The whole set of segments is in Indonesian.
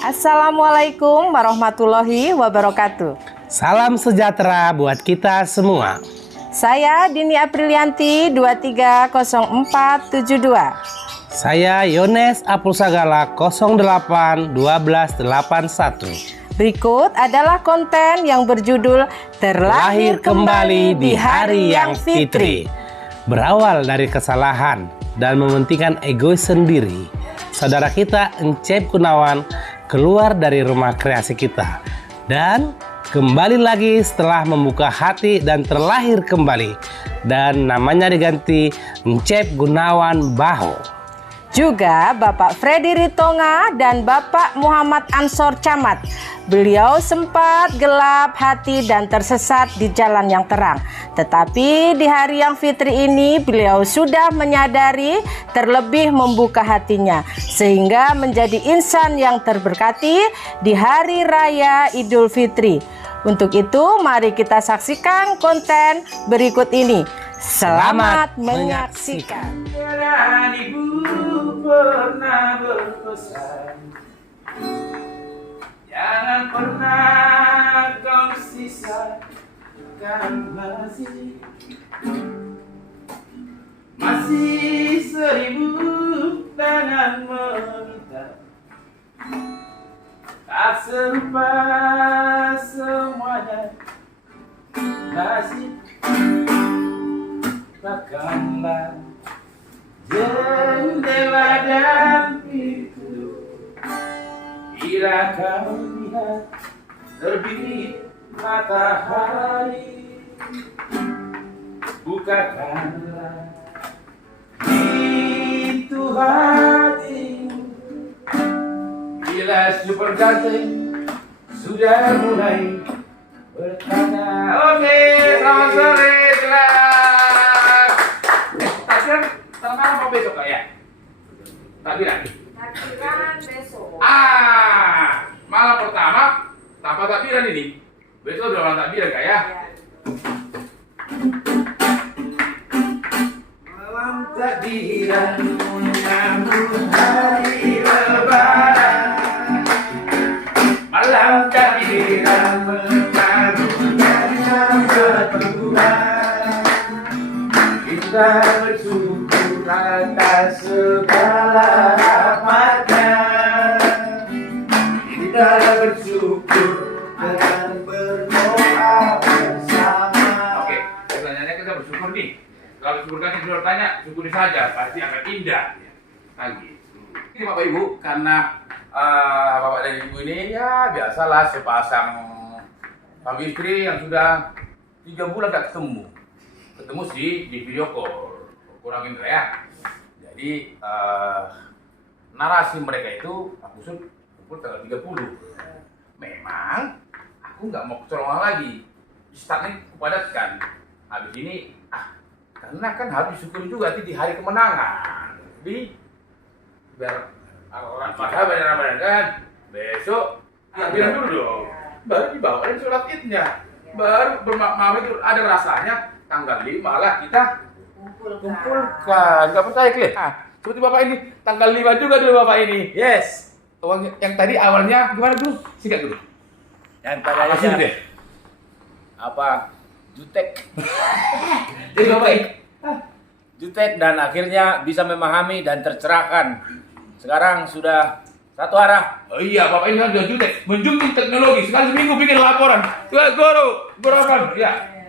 Assalamualaikum warahmatullahi wabarakatuh. Salam sejahtera buat kita semua. Saya Dini Aprilianti 230472. Saya Yones Apulsagala 081281. Berikut adalah konten yang berjudul Terlahir Kembali di Hari Yang Fitri. Berawal dari kesalahan dan mementingkan egois sendiri, saudara kita Encep Gunawan keluar dari rumah kreasi kita dan kembali lagi setelah membuka hati dan terlahir kembali, dan namanya diganti Encep Gunawan Baho. Juga Bapak Freddy Ritonga dan Bapak Muhammad Ansor Camat. Beliau sempat gelap hati dan tersesat di jalan yang terang. Tetapi di hari yang fitri ini beliau sudah menyadari, terlebih membuka hatinya, sehingga menjadi insan yang terberkati di hari raya Idul Fitri. Untuk itu mari kita saksikan konten berikut ini. Selamat menyaksikan. Ibu pernah berpesan, jangan pernah kau sisakan masih 1000 tangan meminta, tak serupa semuanya nasib. Takkanlah jendela dan pintu bila kau lihat terbit matahari. Bukakanlah pintu hatimu bila super ganteng sudah mulai bertanya. Oke, selamat sore, jelas. Tanggal apa besok kak ya? Takbiran? Takbiran besok. Malam pertama tanpa takbiran ini. Besok udah malam takbiran kak ya? Malam takbiran menyambut hari lebaran. Malam takbiran menyambut hari yang kedua. Kita bersyukur atas segala rahmatnya. Kita bersyukur dan berdoa bersama. Oke, pertanyaannya kita bersyukur nih. Kalau syukur kan sudah tanya, syukuri saja, pasti akan indah. Lagi. Ini Bapak Ibu, karena Bapak dan Ibu ini ya biasalah sepasang suami istri yang sudah 3 bulan gak ketemu sih di video call, kurangin ya. Jadi narasi mereka itu aku kumpul tanggal 30. Memang aku nggak mau kecolongan lagi, startnya kupadatkan. Habis ini karena kan harus disyukuri juga di hari kemenangan. Jadi biar orang pada benar-benar kan besok bilang dulu dong, baru dibawain sholat idnya, baru bermakna itu ada rasanya. Tanggal 5 lah kita kumpulkan. Gak percaya klik? Seperti Bapak ini, tanggal 5 juga dulu Bapak ini. Yes. Uang yang tadi awalnya gimana dulu? Singkat dulu. Yang tadi aja apa? Jutek. Jadi Bapak ini Jutek dan akhirnya bisa memahami dan tercerahkan. Sekarang sudah satu arah. oh iya, Bapak ini kan sudah jutek, menjunjung teknologi. Sekali seminggu bikin laporan. Guru, berapa? Ya.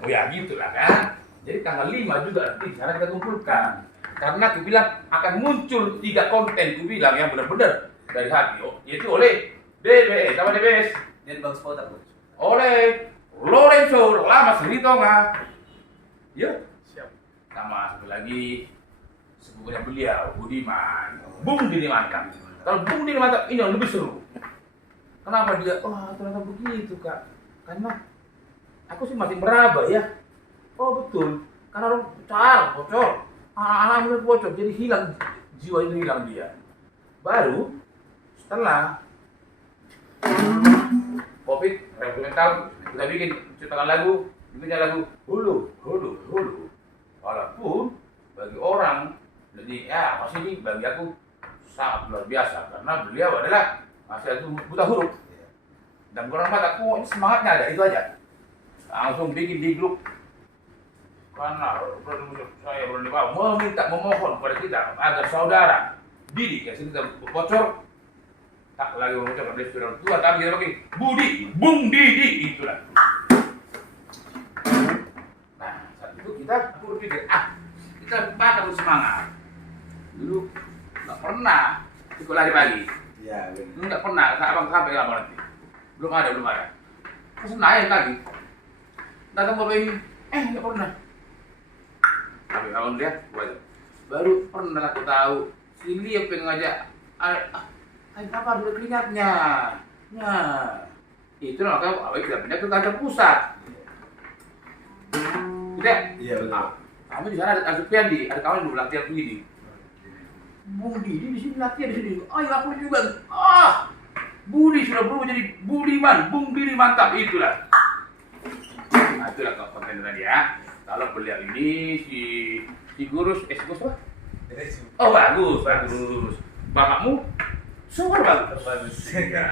Oh ya gitulah kan. Jadi tanggal 5 juga nanti sekarang kita kumpulkan. Karena aku bilang akan muncul 3 konten aku bilang yang benar-benar dari hati. Yaitu oleh DBS, sama DBS? Denbang Spotter. Oleh Lorenzo Lamas Ritonga. Ya, Siap. sama satu lagi sepupunya beliau, Budiman. Bung Dini Mantap. Kalau Bung Dini Mantap ini yang lebih seru. Kenapa dia? Ternyata begitu kak. Karena aku sih masih meraba ya. Oh betul, karena orang bocor, anak-anak mulai bocor, jadi hilang jiwa itu, hilang dia. Baru setelah COVID mental, kita bikin ciptakan lagu, bikinnya lagu hulu. Walaupun bagi orang, jadi ya pasti ini bagi aku sangat luar biasa karena beliau adalah masih ada buta huruf. Dan kurang mata, ini semangatnya ada, itu aja. Langsung bikin di grup. Karena saya meminta, memohon kepada kita agar saudara didik ya, kita bocor tak lagi mengucapkan dari orang tua, tapi kita pakai Budi, Bung Didi, itulah. Nah, saat itu kita berpikir, kita bakal bersemangat. Dulu nggak pernah ikut lari pagi. Iya, Dulu nggak pernah, abang sampai lama nanti. Belum ada. Terus naik lagi. Datang bapak ini, nggak pernah. Tapi abang lihat, baru pernah aku tahu. Si Lia pengen ngajak, ayo papa udah keringatnya. Nah, itu maka abang kita pindah ke kantor pusat. Tidak? Iya, betul. Kami di sana ada Supiandi, ada kawan dulu latihan begini. Bung Didi di sini latihan di sini. Ayo aku juga. Budi sudah berubah jadi Budiman, Bung Didi mantap, itulah. Nah, itulah konten tadi ya. Kalau beliau ini si Gurus, Gurus apa? Oh bagus. Bapakmu super bagus. Ya.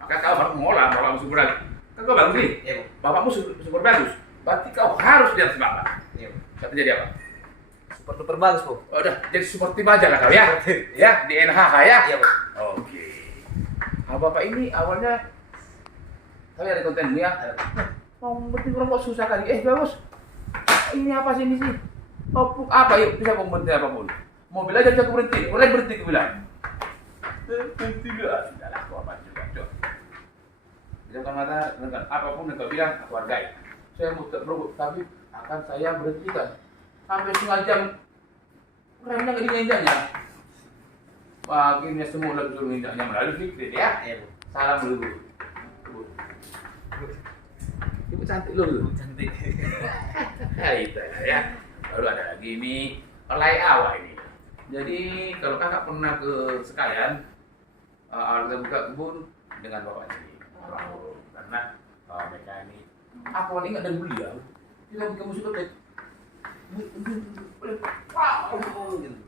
Maka kau harus mengolah bapakmu super bagus. Kan kau bagus nih. Iya, Bapakmu super bagus. Berarti kau harus lihat semangat. Iya. Kata jadi apa? Super duper bagus, Bu. Oh, udah jadi super tim aja lah kau ya. Ya di NHH ya. Iya, Bu. Oke. Bapak ini awalnya kami ada konten ya. Mau berarti orang kok susah kali. Bagus. Ini apa sih ini sih? Oh, apa yuk bisa berhenti apapun. Mobil aja bisa berhenti. Mulai berhenti aku bilang. Berhenti lah. Sudahlah, aku apa juga. Bisa kan mata dengan apapun yang kau bilang aku hargai. Saya mau terberubuk tapi akan saya berhentikan. Sampai setengah jam remnya nggak diinjaknya. Akhirnya semua lagi suruh injaknya melalui Fikri ya. Salam dulu. Ibu cantik loh. Cantik. Itu ya. Baru ada lagi ini oleh awal ini. Jadi kalau kakak pernah ke sekalian, kita buka kebun dengan bapak sini. Karena mekanik. Aku ingat dari beliau. Kita bikin musik bebek. Wow, gitu.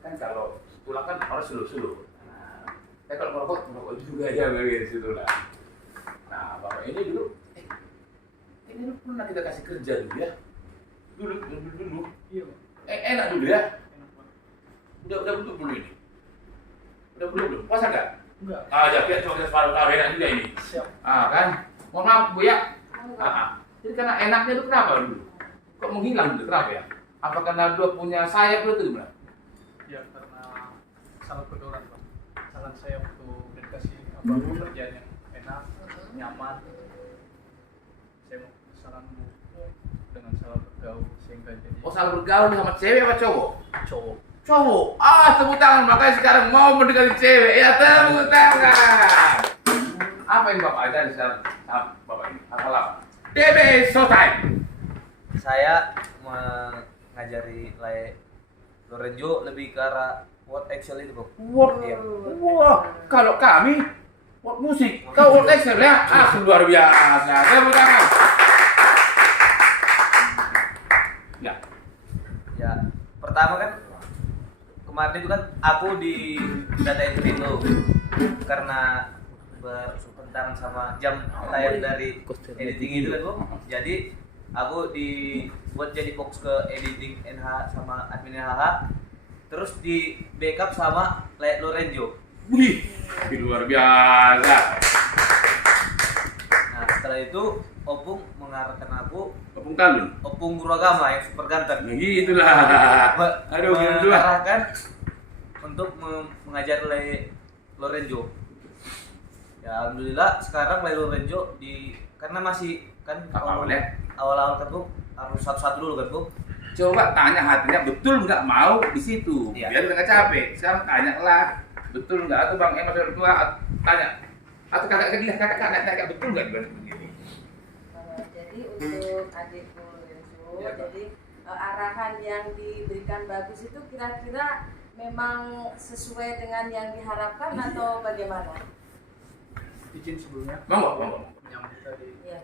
Kan kalau tulang kan harus suluh-suluh. Nah, kalau merokok juga ya begitu situ lah. Nah, bapak ini dulu, ini dulu pernah kita kasih kerja dulu ya. Dulu. Iya. Enak dulu ya. Udah belum ini. Udah belum. Puasa nggak? Enggak. Jadi coba separuh tahu enak juga ini. Siap. Kan. Mohon maaf Bu ya. Jadi karena enaknya itu kenapa dulu? Kok menghilang dulu? Kenapa ya? Apa karena dua punya sayap itu gimana? Ya karena sangat berdoran Pak. Sangat saya untuk dedikasi pekerjaan yang enak, nyaman. Saya mau saran Bu dengan salah bergaul sehingga jadi Salah bergaul sama cewek apa cowok? cowok. Cowok. Tepuk tangan. Makanya sekarang mau mendekati cewek. Ya tepuk tangan. Apa yang Bapak ajarin sekarang? Bapak ini hafal apa? DB Showtime. Saya mengajari Lorenzo lebih ke arah what actually itu, Bro. Wah, kalau kami what musik, kau what excel ya? Luar biasa. Tepuk tangan. Ya, pertama kan kemarin itu kan aku di data entry itu karena bertentangan sama jam tayang dari editing itu kan, Bu. Jadi aku dibuat jadi fokus ke editing NH sama admin NH, terus di backup sama Lorenzo. Wih, luar biasa. Nah setelah itu Opung mengarahkan aku, Opung Talun. Opung Guru Agama yang super ganteng. Gitulah. Aduh, gitu lah. mengarahkan untuk mengajar Lorenzo. Ya alhamdulillah sekarang Lorenzo karena masih kan awal-awal kan Bu harus satu-satu dulu kan Bu. Coba tanya hatinya betul nggak mau di situ, Iya. biar nggak capek. Sekarang tanyalah betul nggak atau Bang Emas orang tua tanya atau kakak betul nggak begini. Jadi untuk adikku Lorenzo, Ya, Pak. jadi arahan yang diberikan bagus itu kira-kira memang sesuai dengan yang diharapkan atau bagaimana? Izin sebelumnya Monggo. menyambut tadi Iya.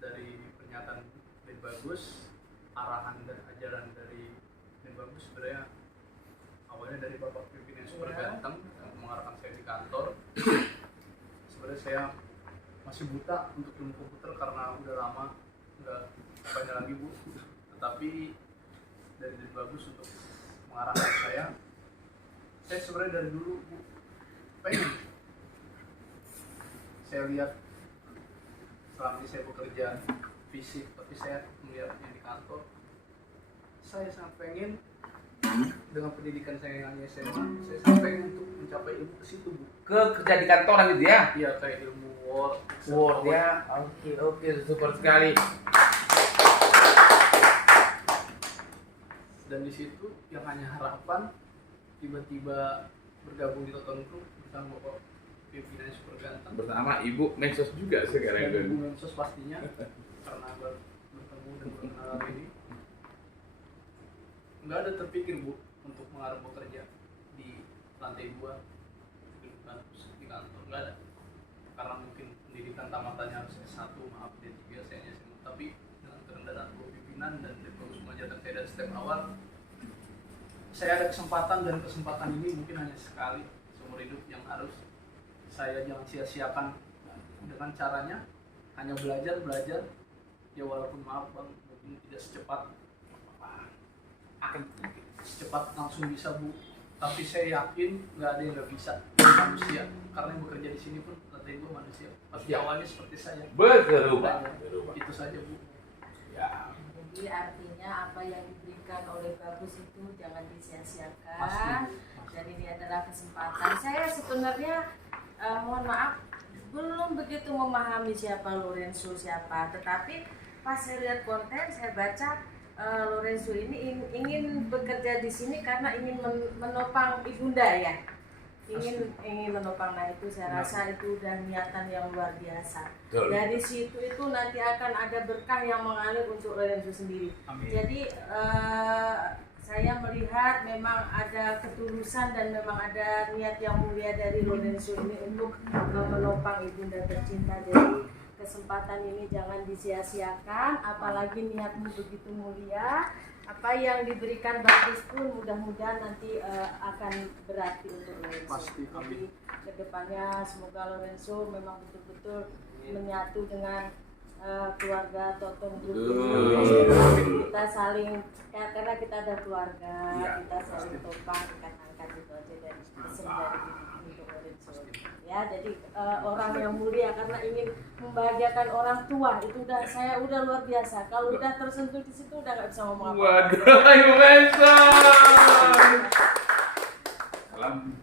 dari pernyataan Ben Bagus, arahan dan ajaran dari Ben Bagus sebenarnya awalnya awalnya dari Bapak pimpinan super ganteng yang mengarahkan saya di kantor. Sebenarnya saya masih buta untuk ilmu komputer karena udah lama nggak banyak lagi Bu. Tetapi dari bagus untuk mengarahkan saya. Saya sebenarnya dari dulu Bu pengen. Saya lihat selama ini saya bekerja fisik, tapi saya melihat yang di kantor. Saya sangat pengen dengan pendidikan saya yang hanya SMA, saya sangat pengen untuk mencapai ilmu ke situ Bu. Kerja di kantoran gitu ya? Iya kayak ilmu Word, Word ya, oke, super sekali. Dan di situ yang hanya harapan tiba-tiba bergabung di Toton Group bersama Bapak pimpinan super ganteng. Bersama Ibu Mensos juga sekarang. Dan Ibu Mensos pastinya karena bertemu dan berkenalan ini. Nggak ada terpikir Bu untuk mengarah bekerja di lantai 2 di kantor, nggak ada. Karena mungkin pendidikan tamatannya harus S1, maaf D3 saya hanya SMA. Tapi dengan kerendahan pimpinan dan bagus mengajarkan saya dari step awal, saya ada kesempatan dan kesempatan ini mungkin hanya sekali seumur hidup yang harus saya jangan sia-siakan. Dengan caranya hanya belajar ya, walaupun maaf Bang mungkin tidak secepat langsung bisa Bu, tapi saya yakin nggak ada yang nggak bisa dari manusia, karena yang bekerja di sini pun lantai 2 manusia pasti awalnya seperti saya. Berubah. Itu saja Bu. Ya. Jadi artinya apa yang diberikan oleh Bagus itu jangan disia-siakan. Pasti. Jadi ini adalah kesempatan. Saya sebenarnya mohon maaf belum begitu memahami siapa Lorenzo siapa, tetapi pas saya lihat konten saya baca Lorenzo ini ingin bekerja di sini karena ingin menopang ibunda ya. Ingin menopang, nah itu saya rasa itu udah niatan yang luar biasa. Betul. Dari situ itu nanti akan ada berkah yang mengalir untuk Lorenzo sendiri. Amin. Jadi saya melihat memang ada ketulusan dan memang ada niat yang mulia dari Lorenzo ini untuk menopang ibunda tercinta. Jadi kesempatan ini jangan disia-siakan, apalagi niatmu begitu mulia. Apa yang diberikan Bagus pun mudah-mudahan nanti akan berarti untuk Lorenzo. Pasti, amin. Jadi kedepannya semoga Lorenzo memang betul-betul menyatu dengan keluarga Toton Group. Kita saling karena kita ada keluarga, kita saling topang angkat itu aja dari pesan dari untuk Lorenzo. Ya, jadi orang yang mulia karena ingin membahagiakan orang tua itu saya udah luar biasa. Kalau udah tersentuh di situ udah nggak bisa ngomong apa. Waduh, Ibu Mensos. Salam.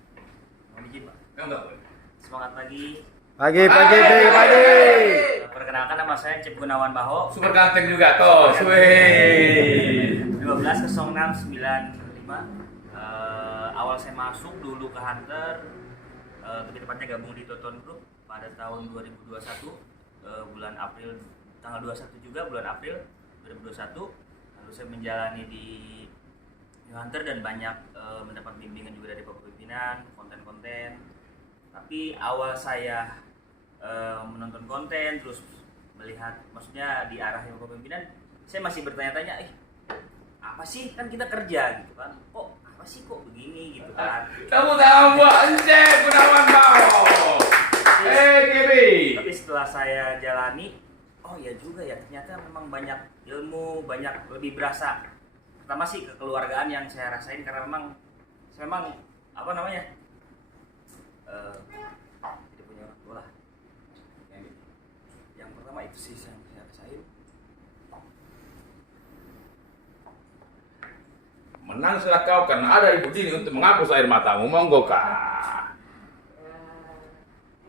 Mau bikin Pak? Enggak. Semangat pagi. Pagi. Perkenalkan nama saya Cip Gunawan Baho. Super ganteng juga toh. Wih. 120695. Awal saya masuk dulu ke Hunter, lebih tepatnya gabung di Toton Group pada tahun 2021, bulan April, tanggal 21 juga bulan April 2021. Lalu saya menjalani di Hunter dan banyak mendapat bimbingan juga dari Bapak pimpinan, konten-konten. Tapi awal saya menonton konten terus melihat, maksudnya diarahin Bapak pimpinan, saya masih bertanya-tanya, apa sih, kan kita kerja gitu kan, kok apa sih kok begini gitu kan. Tepuk tangan buat Cip Gunawan Baho. Gibi. Tapi setelah saya jalani, oh ya juga ya, ternyata memang banyak ilmu, banyak lebih berasa. Pertama sih kekeluargaan yang saya rasain karena memang saya apa namanya, tidak punya orang tua lah. Yang pertama itu sih saya rasain. Menanglah kau karena ada Ibu Dini untuk menghapus air matamu. Monggo Kak.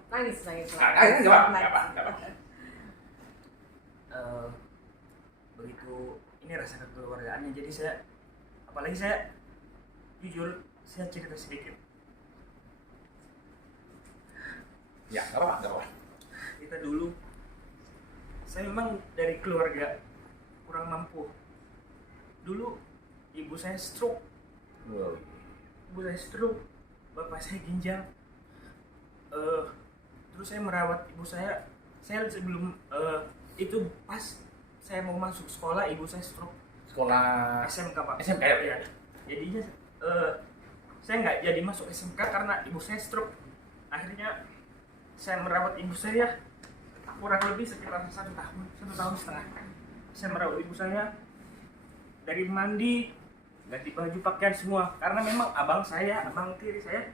Nangis. Nggak apa. Begitu ini rasa kekeluargaannya, jadi saya, apalagi saya jujur, saya cerita sedikit. Ya, nggak apa. Kita dulu, saya memang dari keluarga kurang mampu. Dulu ibu saya stroke, bapak saya ginjal. Terus saya merawat ibu saya sebelum itu pas saya mau masuk sekolah, ibu saya stroke. Sekolah SMK Pak. SMK ya? Iya. Jadinya saya nggak jadi masuk SMK karena ibu saya stroke. Akhirnya saya merawat ibu saya kurang lebih sekitar 1 tahun setengah. Saya merawat ibu saya dari mandi, ganti baju, pakaian semua, karena memang abang tiri saya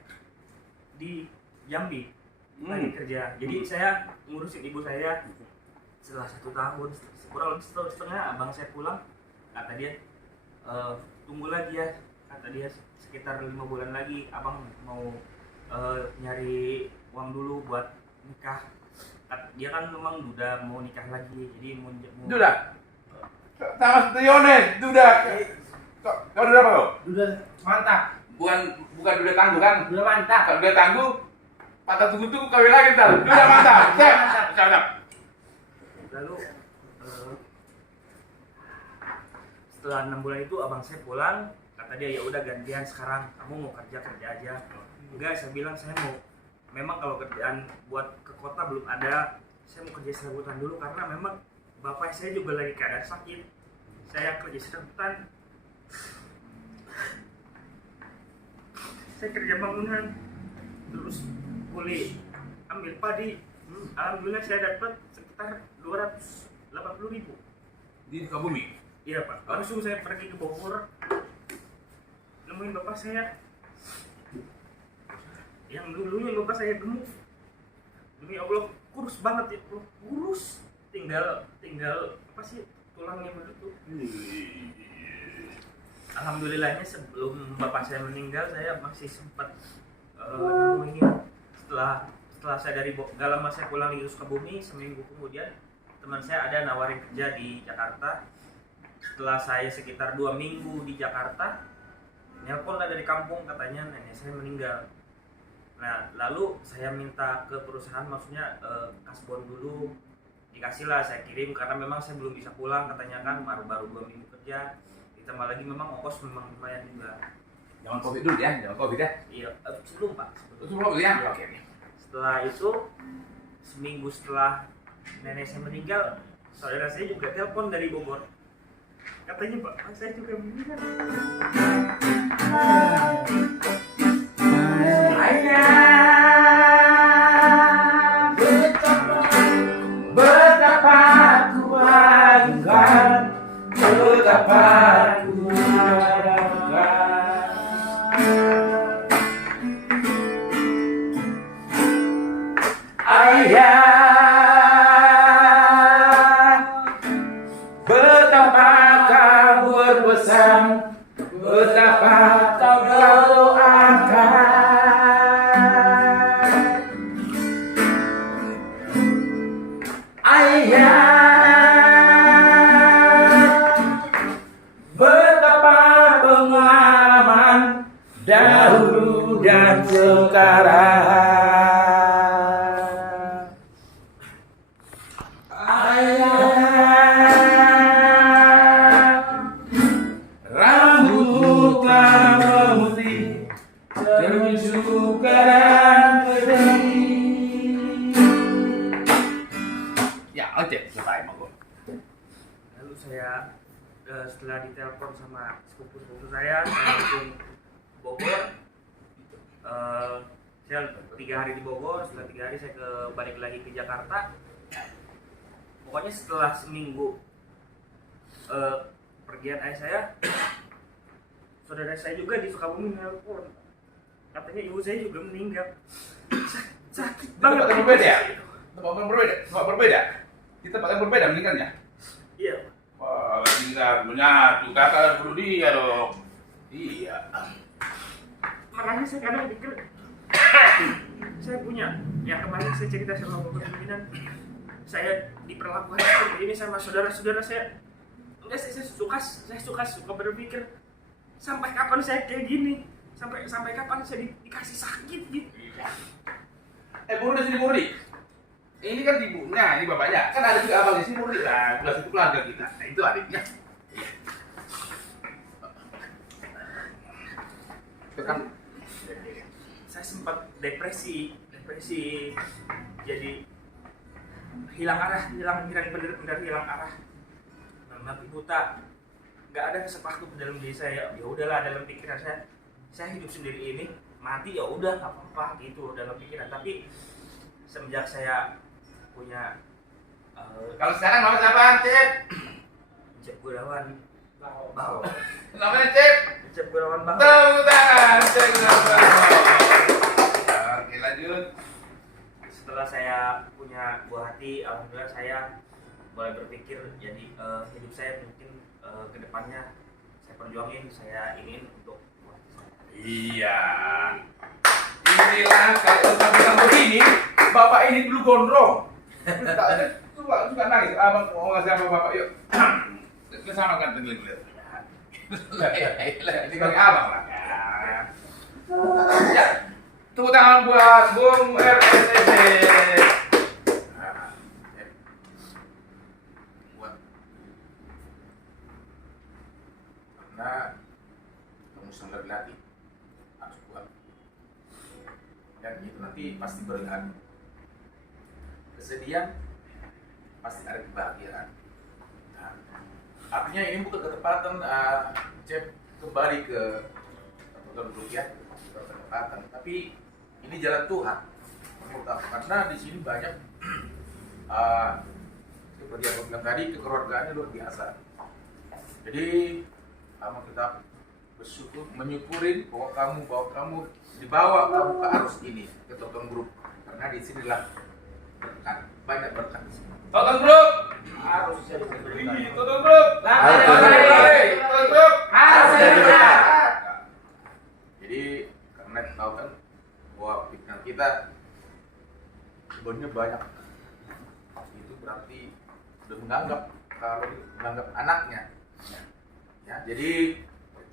di Jambi lagi kerja. Jadi saya ngurusin ibu saya. Setelah 1 tahun, kurang lebih 1 tahun setengah, abang saya pulang. Kata dia, tunggu lagi ya. Kata dia sekitar 5 bulan lagi abang mau nyari uang dulu buat nikah. Dia kan memang udah mau nikah lagi, jadi mau Duda. Sama seperti Yones, Duda. Kau Duda apa kau? Duda mantap. Bukan Duda tangguh kan? Duda mantap. Kalau Duda tangguh, patah tunggu-tunggu kawin lagi ntar. Duda mantap. Mantap. Lalu setelah 6 bulan itu abang saya pulang. Kata dia, ya udah gantian sekarang, kamu mau kerja aja. Enggak, saya bilang saya mau, memang kalau kerjaan buat ke kota belum ada, saya mau kerja serabutan dulu karena memang bapak saya juga lagi keadaan sakit. Saya kerja serabutan, saya kerja bangunan, terus boleh ambil padi. Alhamdulillah saya dapat sekitar 280.000 Di Sukabumi. Iya Pak, langsung saya pergi ke Bogor, nemuin bapak saya yang dulunya bapak saya gemuk. Demi Allah kurus banget itu, kurus. Tinggal apa sih tulangnya begitu. Alhamdulillahnya sebelum bapak saya meninggal saya masih sempat nemuin. Setelah saya dari gak lama saya pulang di Sukabumi, seminggu kemudian teman saya ada nawarin kerja di Jakarta. Setelah saya sekitar 2 minggu di Jakarta, nelpon lah dari kampung, katanya nenek saya meninggal. Nah, lalu saya minta ke perusahaan, maksudnya kasbon dulu, dikasih lah, saya kirim karena memang saya belum bisa pulang, katanya kan baru 2 minggu kerja, ditambah lagi memang ongkos memang lumayan juga. Jangan COVID dulu ya, jangan COVID ya. Iya, sebelum Pak. Sebelum ya. Oke. Setelah itu, seminggu setelah nenek saya meninggal, saudara saya juga telepon dari Bogor. Katanya Pak, saya juga meninggal. Betapa ku banggakan, betapa ku banggakan. Ayah, betapa kau berpesan, betapa kau doakan. Betapa pengalaman dahulu dan sekarang. Rambutmu telah memutih, tersuka dan pedih. Ya, oke, selesai monggo. Lalu saya setelah ditelepon sama sepupu saya langsung Bogor. Saya 3 hari di Bogor, setelah 3 hari saya balik lagi ke Jakarta. Pokoknya setelah seminggu pergian ayah saya, saudara saya juga di Sukabumi nelpon. Katanya ibu saya juga meninggal. Sakit banget. Tempat yang berbeda ya? Tempat berbeda? Di tempat yang berbeda meninggalnya? Iya. Wah, tinggal menyatu, kakak perlu dia dong. Iya. Makanya saya kadang pikir saya punya, yang kemarin saya cerita sama bapak pimpinan, saya diperlakukan seperti ini sama saudara-saudara saya. Enggak, saya suka berpikir sampai kapan saya kayak gini, sampai kapan saya dikasih sakit gitu. Murni sini Murni. Ini kan ibunya, ini bapaknya. Kan ada juga abang di sini Murni. Nah, belas itu keluarga kita. Nah, itu adiknya. Itu kan Saya sempat depresi, jadi hilang benar-benar hilang arah, mati buta, nggak ada sesuatu dalam diri saya. Ya udahlah, dalam pikiran saya saya hidup sendiri ini, mati ya udah nggak apa-apa gitu dalam pikiran. Tapi semenjak saya punya Kalau sekarang nama siapa, Cep? Cep Gunawan Baho. Namanya Cep. Cep Gunawan Baho. Tepuk tangan, Cep Gunawan. Oke, lanjut. Setelah saya punya buah hati, alhamdulillah saya mulai berpikir jadi hidup saya mungkin kedepannya saya perjuangin, saya ingin untuk buah hati saya. Iya. Inilah kalau bilang begini, bapak ini dulu gondrong. Suka nangis. Abang mau ngasih apa bapak? Yuk. Kita sama kan tegelit. Ini kali abang lah. Ya. Tepuk tangan buat Bung RSSD. Buat. Karena kamu sangat berlatih. Harus kuat. Dan itu nanti pasti berlihat. Kesedihan pasti ada kebahagiaan. Nah, artinya ini bukan ketepatan Cep kembali ke Tuhan ya, ketepatan. Tapi ini jalan Tuhan. Karena di sini banyak seperti yang aku bilang tadi, kekeluargaannya luar biasa. Jadi kita bersyukur, menyukurin bahwa kamu dibawa kamu ke arus ini, ke Toton Group. Karena di sinilah berkat, banyak berkat di sini. Toton Group harus jadi berkat. Toton Group Toton Group harus jadi berkat. Jadi karena kita tahu kan bahwa pikiran kita sebenarnya banyak, itu berarti sudah menganggap anaknya. Ya, jadi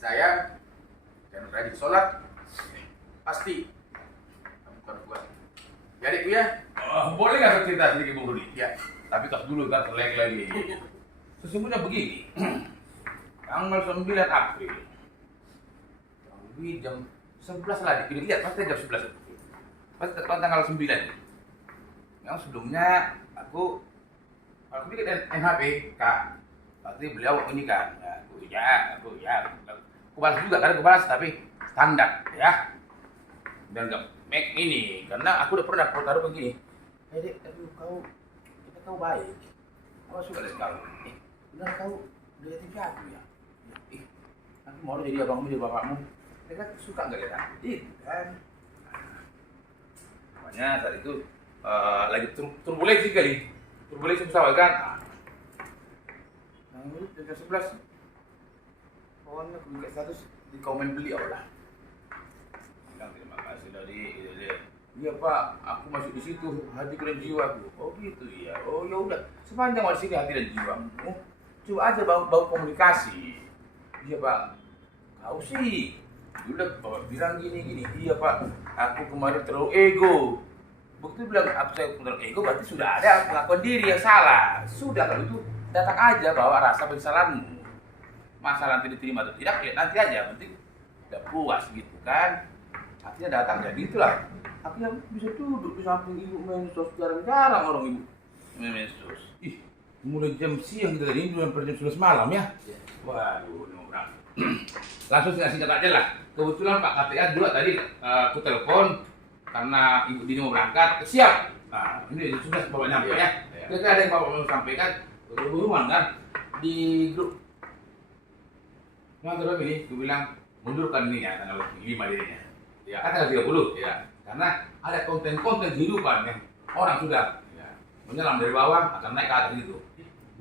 saya dan rajin sholat pasti kamu kan kuat. Jadi ya, boleh nggak saya cerita sedikit Bung Rudi? Ya, tapi tas dulu kan selek lagi. Sesungguhnya begini, tanggal 9 April, jam 11 lah, dilihat pasti jam 11. Pasti tanggal 9. Yang sebelumnya aku bikin NHP Kak, pasti beliau ini kan, aku balas juga karena aku balas tapi standar ya, dan nggak make ini karena aku udah pernah taruh begini. Dek, aduh kau baik, kau suka sekali. Benar kau udah TV aku ya? Nanti mau jadi abangmu jadi bapakmu. Mereka suka nggak ya? Kan? Makanya saat itu lagi turbulensi kali, turbulensi pesawat kan. Nah ini jam 11. Pokoknya aku buka status di komen beliau lah. Bilang terima kasih dari iya Pak, aku masuk di situ hati dan jiwaku. Oh gitu ya. Oh ya udah, sepanjang di sini hati dan jiwamu. Coba aja bau komunikasi. Iya Pak, kau sih udah Bapak bilang gini. Iya Pak, aku kemarin terlalu ego. Begitu bilang aku saya terlalu ego, berarti sudah ada pengakuan diri yang salah. Sudah kalau itu datang aja bawa rasa penyesalanmu. Masalah nanti diterima atau tidak, ya nanti aja, penting udah puas gitu kan. Artinya datang jadi itulah. Aku yang bisa duduk di samping ibu mensos, jarang-jarang orang ibu mensos. Ih, mulai jam siang kita tadi, belum jam 11 malam ya. Waduh, ini mau berangkat. Langsung singkat aja lah. Kebetulan Pak KTA juga tadi aku telepon karena Ibu Dini mau berangkat. Siap. Nah, ini sudah Bapak nyampe ya. Kira-kira ada yang Bapak mau sampaikan? Buru-buruan kan di grup. Nah, terus ini, gue bilang mundurkan ini ya, tanggal 5 dirinya. Ya, kan tanggal 30 ya. Karena ada konten-konten kehidupan yang orang sudah ya, menyelam dari bawah akan naik ke atas itu.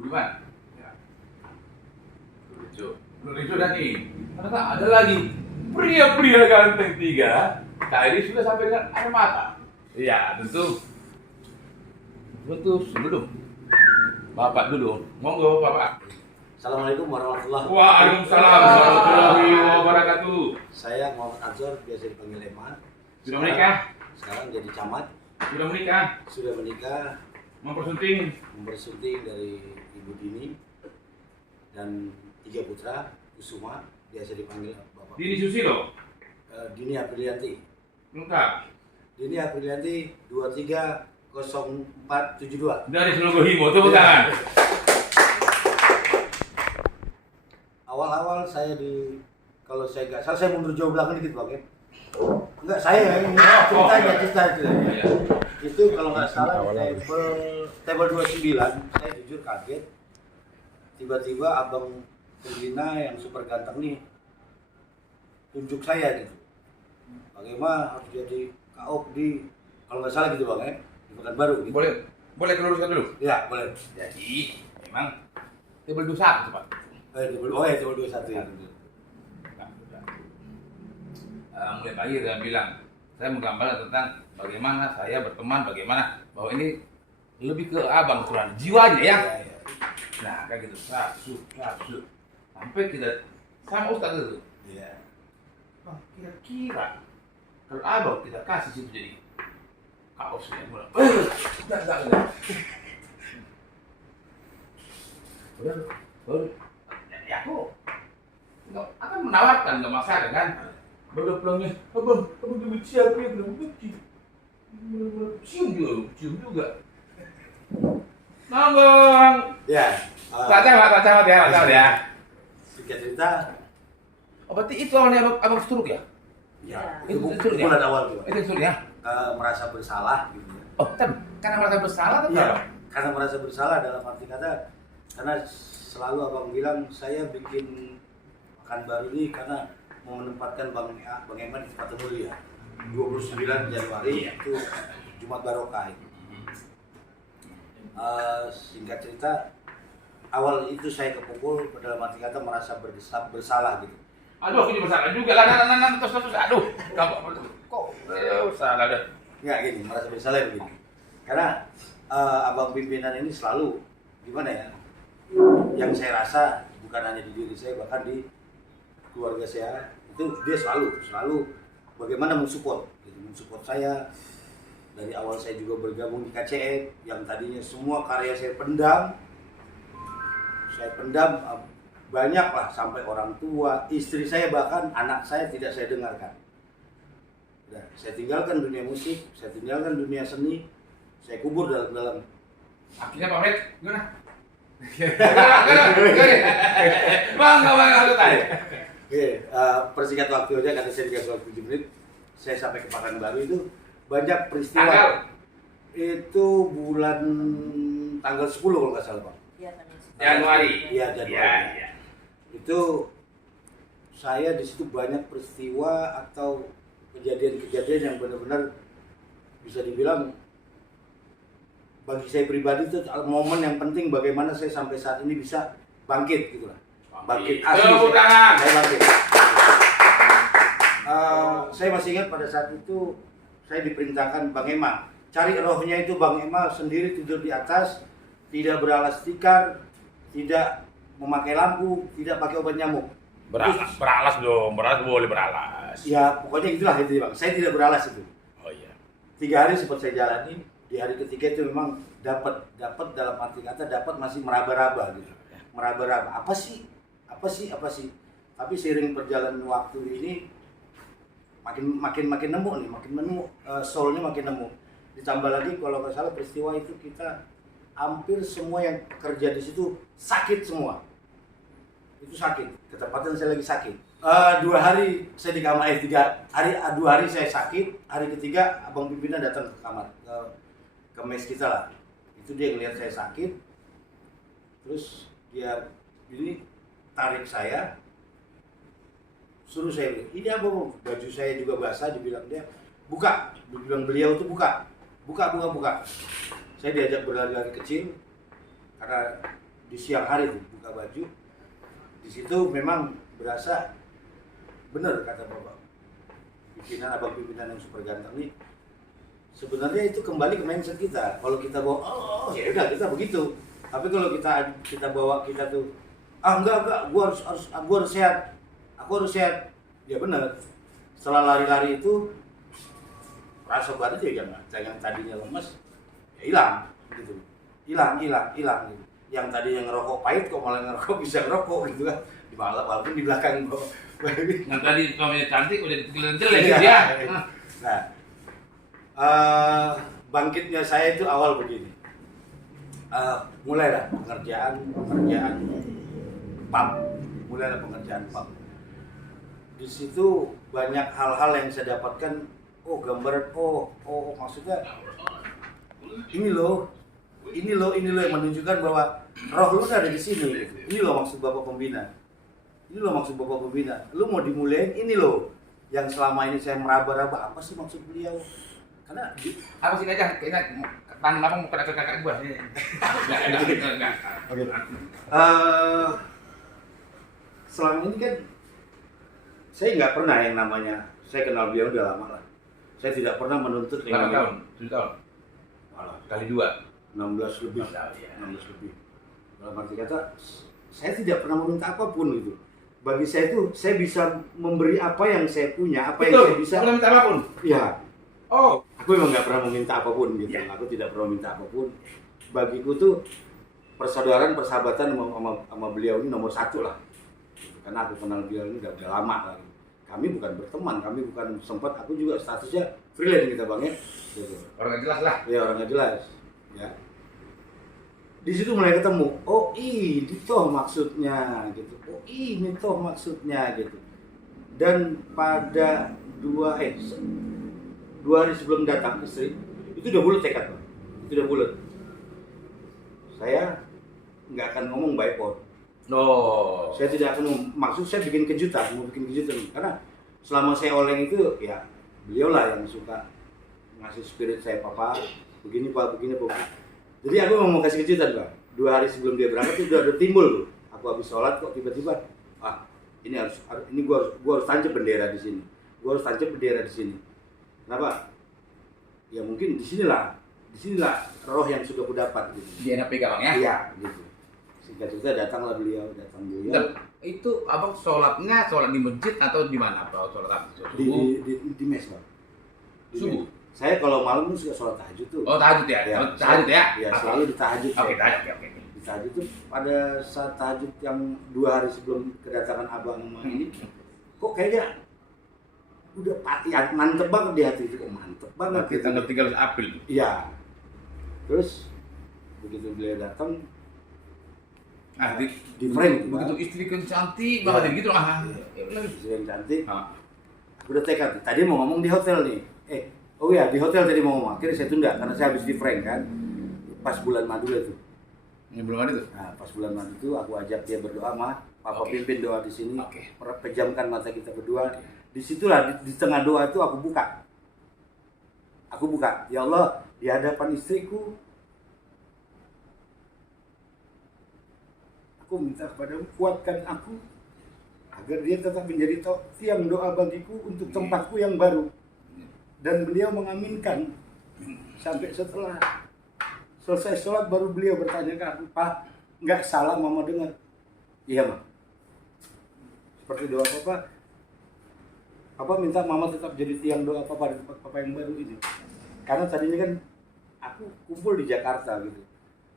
Budiman. Ya. Lucu dan ini. Ternyata ada lagi pria-pria ganteng 3. Tadi sudah sampai dengan air mata. Iya, tentu. Sebelum Bapak dulu. Monggo Bapak. Assalamualaikum warahmatullahi wabarakatuh. Waalaikumsalam warahmatullahi wabarakatuh. Saya Muhammad Ansor, biasa dipanggil Eman. Sudah menikah? Sekarang jadi camat. Sudah menikah? Sudah menikah. Mempersunting dari Ibu Dini dan 3 putra, Kusuma, biasa dipanggil Bapak. Dini Susilo? Dini Aprilianti. Lengkap? Dini Aprilianti 230472. Dari seluruh Himo, tepuk tangan. Awal-awal saya di kalau saya nggak salah, saya mundur jauh belakang dikit Bang ya. Enggak, saya ini cerita itu. Itu kalau nggak salah table 29, saya jujur kaget. Tiba-tiba abang pembina yang super ganteng nih tunjuk saya gitu. Bagaimana harus jadi KOP di, kalau nggak salah gitu Bang ya, di Pekanbaru gitu. Boleh keluruskan dulu. Ya, boleh. Jadi memang table 21 Pak. Table 21 ya. Mulai pagi dia bilang, saya menggambarkan tentang bagaimana saya berteman, bagaimana bahwa ini lebih ke abang kurang jiwanya ya. Nah kayak gitu, sampai tidak sama Ustaz itu. Iya. Bang, kira-kira kalau abang tidak kasih situ jadi kaos ya, enggak. Udah, ya aku nggak akan menawarkan, nggak masalah kan. Baru pulangnya, abang benci aku ya, bilang benci. Cium juga. Nah, Bang. Ya. Kacau ya. Singkat cerita, Oh, berarti itu awalnya abang stroke ya? ya, Itu itu stroke ya? bulan awal gitu. Itu stroke ya? Merasa bersalah gitu ya. Oh, kan karena merasa bersalah atau Iya, apa? karena merasa bersalah dalam arti kata, karena selalu abang bilang saya bikin Pekanbaru ini karena mau menempatkan Bang Eman di tempat mulia. 29 Januari itu Jumat Barokah. Singkat cerita, awal itu saya kepukul dalam arti kata merasa bersalah gitu. Aduh, aku juga bersalah juga lah. Terus. Aduh, kok salah dah. Nggak gini, merasa bersalah begini. Karena abang pimpinan ini selalu gimana ya? Yang saya rasa bukan hanya di diri saya, bahkan di keluarga saya itu dia selalu bagaimana mensupport saya. Dari awal saya juga bergabung di KCN yang tadinya semua karya saya pendam banyak lah, sampai orang tua, istri saya, bahkan anak saya tidak saya dengarkan. Nah, saya tinggalkan dunia musik, saya tinggalkan dunia seni, saya kubur dalam. Akhirnya Pak Fred, gimana? Bang, aku tanya. Oke, persingkat waktu aja karena saya dikasih waktu 7 menit. Saya sampai ke Pekanbaru itu banyak peristiwa. Tanggal? Itu bulan tanggal 10 kalau nggak salah Pak. Januari. Iya, Januari. Iya. Itu saya di situ banyak peristiwa atau kejadian-kejadian yang benar-benar bisa dibilang bagi saya pribadi itu momen yang penting bagaimana saya sampai saat ini bisa bangkit gitu lah. Bangkit asli. Saya bangkit. Saya masih ingat pada saat itu saya diperintahkan Bang Ema, cari rohnya itu Bang Ema sendiri tidur di atas, tidak beralas tikar, tidak memakai lampu, tidak pakai obat nyamuk. Beralas dong, boleh beralas. Ya pokoknya itulah itu Bang. Saya tidak beralas itu. Oh iya. 3 hari sempat saya jalani. Di hari ketiga itu memang dapat dalam arti kata dapat masih meraba-raba gitu. Meraba-raba. Apa sih? Tapi seiring perjalanan waktu ini makin nemu soulnya makin nemu. Ditambah lagi kalau nggak salah peristiwa itu kita hampir semua yang kerja di situ sakit semua. Itu sakit. Ketepatan saya lagi sakit. 2 hari saya di kamar, 2 hari saya sakit. Hari ketiga abang pimpinan datang ke kamar, ke mes kita lah. Itu dia ngelihat saya sakit. Terus dia ini tarik saya, suruh saya, ini apa baju saya juga basah, dibilang dia buka, dibilang beliau tuh buka. Saya diajak berlari-lari kecil karena di siang hari tuh buka baju. Di situ memang berasa benar kata bapak abang pimpinan yang super ganteng nih. Sebenarnya itu kembali ke mindset kita. Kalau kita bawa ya udah kita begitu. Tapi kalau kita bawa kita tuh enggak, gua harus sehat. Aku harus sehat. Ya benar. Setelah lari-lari itu rasa badan ya yang tadinya lemes ya hilang gitu. Hilang gitu. Yang tadinya ngerokok pahit kok malah ngerokok bisa ngerokok gitu kan. Di malam walaupun di belakang kok. Nah tadi suaminya cantik udah jelek ya. Nah, bangkitnya saya itu awal begini. Mulailah pengerjaan pub. di situ banyak hal-hal yang saya dapatkan. Oh, gambaran, maksudnya ini loh yang menunjukkan bahwa roh lu ada di sini. Ini loh maksud Bapak Pembina. Lu mau dimulai, ini loh yang selama ini saya meraba-raba, apa sih maksud beliau? Karena Apa sih aja? Kita tanam apa mau kena kakak gua? Enggak. Oke. Selama ini kan saya nggak pernah yang namanya, saya kenal beliau udah lama lah. Saya tidak pernah menuntut yang 8 namanya tahun, 7 tahun. Malah, Kali 2. 16 lebih. 16 lebih. Dalam arti kata, saya tidak pernah meminta apapun gitu. Bagi saya itu, saya bisa memberi apa yang saya punya, apa yang saya bisa. Betul, minta apapun. Ya, Oh, aku memang nggak pernah meminta apapun gitu. Ya. Aku tidak pernah minta apapun. Bagiku tuh persaudaraan, persahabatan sama beliau ini nomor 1 lah. Karena aku kenal beliau ini udah lama lah. Kami bukan berteman, kami bukan sempat. Aku juga statusnya freelance kita bang ya. Gitu. orang nggak jelas lah. Ya orang nggak jelas. Ya. Di situ mulai ketemu. Oh ini toh maksudnya gitu. Oh ini toh maksudnya gitu. Dan pada 2 hari sebelum datang istri itu udah bulat tekad bang. Itu udah bulat. Saya nggak akan ngomong by phone. No. Saya tidak akan maksud saya bikin kejutan, mau bikin kejutan karena selama saya oleng itu ya beliau lah yang suka ngasih spirit saya papa begini pak. Jadi aku mau kasih kejutan bang. 2 hari sebelum dia berangkat itu udah timbul tuh. Aku habis sholat kok tiba-tiba ini gua harus tancap bendera di sini. Kenapa? Ya mungkin disinilah roh yang sudah aku dapat gitu. Dia enak pegang ya. Iya gitu. Singkat cerita datang beliau. Dan itu abang sholat di masjid atau di mana? Sholat apa? Di mes bang. Di Subuh? mes. Saya kalau malam tuh suka sholat tahajud tuh. Oh tahajud ya? Ya, Tahajud ya? Ya selalu di tahajud. Oke, saya. tahajud. Oke. Di tahajud tuh pada saat tahajud yang 2 hari sebelum kedatangan abang ini, kok kayaknya udah mantep banget di hati itu. Kok mantep banget. Nanti tanggal 13 April. Iya. Terus begitu beliau datang, di frame begitu istri kan cantik Ya. banget gitu istri yang cantik. Ah. Aku udah tekad. Tadi mau ngomong di hotel nih. Di hotel tadi mau ngomong. Akhirnya saya tunda karena saya habis di frame kan. Pas bulan madu itu. Ini belum ada tuh. Nah, pas bulan madu itu aku ajak dia berdoa mah. Papa Oke. pimpin doa di sini. Oke. Pejamkan mata kita berdua. Disitulah di tengah doa itu aku buka. Ya Allah, di hadapan istriku, aku minta kepadamu kuatkan aku agar dia tetap menjadi tiang doa bagiku untuk tempatku yang baru. Dan beliau mengaminkan sampai setelah selesai sholat baru beliau bertanya ke aku, Pak, nggak salah mama dengar? Iya mah. Seperti doa Papa minta mama tetap jadi tiang doa Papa di tempat Papa yang baru ini. Karena tadinya kan aku kumpul di Jakarta gitu.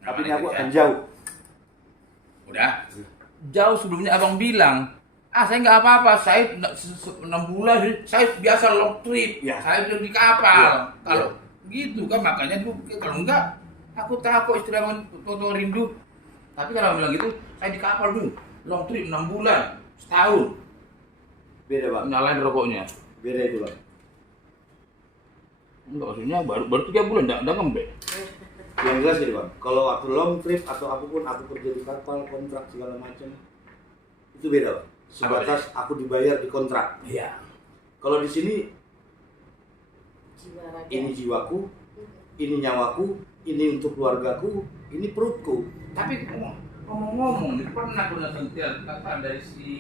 Tapi ini aku akan jauh. Udah. Jauh sebelumnya abang bilang, saya nggak apa-apa, saya 6 bulan, saya biasa long trip, Ya. saya udah di kapal. Ya. Kalau gitu kan makanya kalau enggak, aku takut istri abang toto rindu. Tapi kalau abang bilang gitu, saya di kapal dulu, long trip 6 bulan, setahun. Beda bang. Nyalain rokoknya. Beda itu bang. Enggak, maksudnya baru 3 bulan, enggak ngembek. Yang jelas gini bang, kalau waktu long trip atau apapun aku kerja di kapal, kontrak segala macam, itu beda bang. Sebatas aku dibayar di kontrak. Iya. Kalau di sini, ini jiwaku, ini nyawaku, ini untuk keluargaku, ini perutku. Tapi ngomong-ngomong, pernah aku sentil kata dari si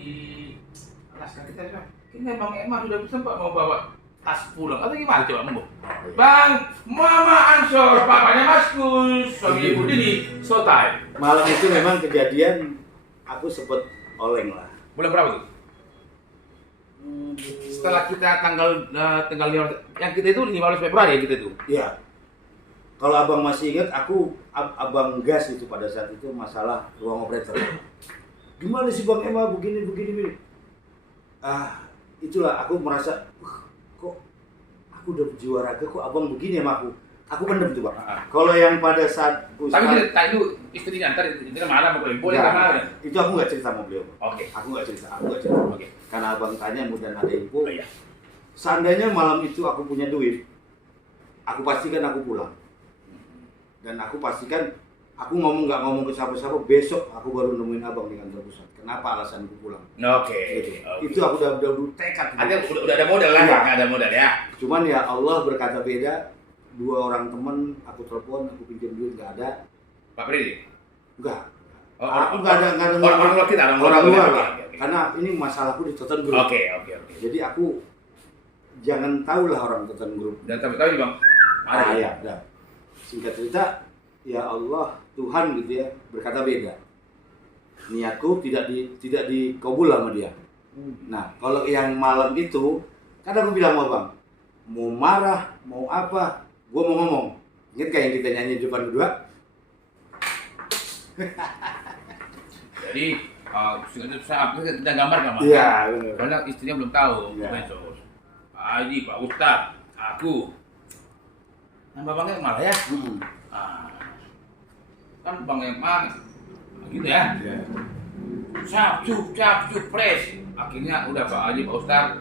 Alaska kita bilang, kayaknya Bang Emma sudah sempat mau bawa tas pulang atau gimana coba ngomong? Bang, Mama Ansor, papanya Maskus, suami Ibu Dini, Sotai. Malam itu memang kejadian, aku sempet oleng lah. Bulan berapa tuh? Setelah kita tanggal 5, yang kita itu 15 Februari ya kita itu. Iya. Kalau abang masih ingat, abang gas itu pada saat itu masalah ruang operator. Gimana sih Bang Emma begini. Itulah aku merasa, kok aku udah berjiwa raga, kok abang begini sama aku. Aku pendem tuh bang. Ah. Kalau yang pada saat Tapi kita tanya dulu istrinya, ntar istrinya marah mau boleh Nggak, nggak marah? itu aku nggak cerita sama beliau. Oke. Aku nggak cerita. Oke. Karena abang tanya mudah ada info. Oh, iya. Seandainya malam itu aku punya duit, aku pastikan aku pulang. Dan aku pastikan aku nggak ngomong ke siapa-siapa, besok aku baru nemuin abang di kantor pusat. Kenapa alasanku pulang? Oke. Gitu. Oke. Itu aku udah tekad. Artinya udah ada modal lah, Iya. nggak ada modal ya. Cuman ya Allah berkata beda. 2 orang teman aku telepon, aku pinjam duit nggak ada. Pak Freddy. Enggak. Oh, Aku nggak ada orang luar kita, orang luar Oke, lah. oke. Karena ini masalahku di Toten Group. Oke. Jadi aku jangan tahulah orang Toten Group. Dan tapi bang, marah ya. Ya, udah. Singkat cerita, ya Allah Tuhan gitu ya berkata beda. Niatku tidak dikabul sama dia. Nah, kalau yang malam itu, kan aku bilang sama bang, mau marah, mau apa, gue mau ngomong. Ingat kayak yang kita nyanyi di depan berdua? Jadi kita gambar nggak mas? Iya, benar. Karena istrinya belum tahu. Iya. Besok. Pak Haji, Pak Ustadz, aku. Nama bangnya malah ya. Ah. Kan bang emang gitu ya. Iya. Capcuk, fresh. Akhirnya udah Pak Haji, Pak Ustadz.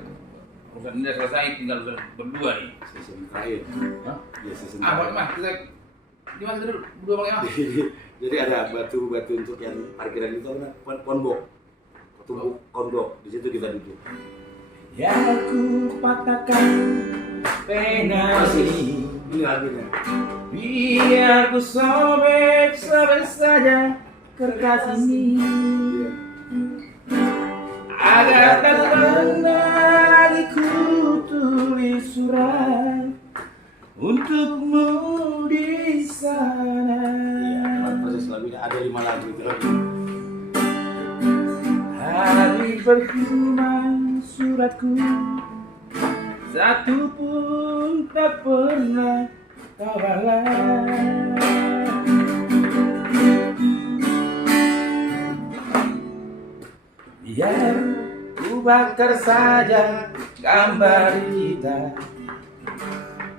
Urusan ini udah selesai, tinggal urusan berdua nih. Season terakhir. Hah? Ya, season Ah, Bang terakhir. Emang, kita gimana dulu? Berdua Bang Emang. Jadi ada batu-batu untuk yang parkiran itu apa? Konbok. Tumbuk kondok. Di situ kita duduk. Ya ku patahkan pena ini, Ini lagunya. biar ku sobek saja kertas ini, Iya. agar tak lagi ku tulis surat untukmu di sana. Iya, proses lagunya ada 5 lagu itu lagi. Hari bercuma suratku, satu pun tak pernah kau balas. Biar ku bakar saja gambar kita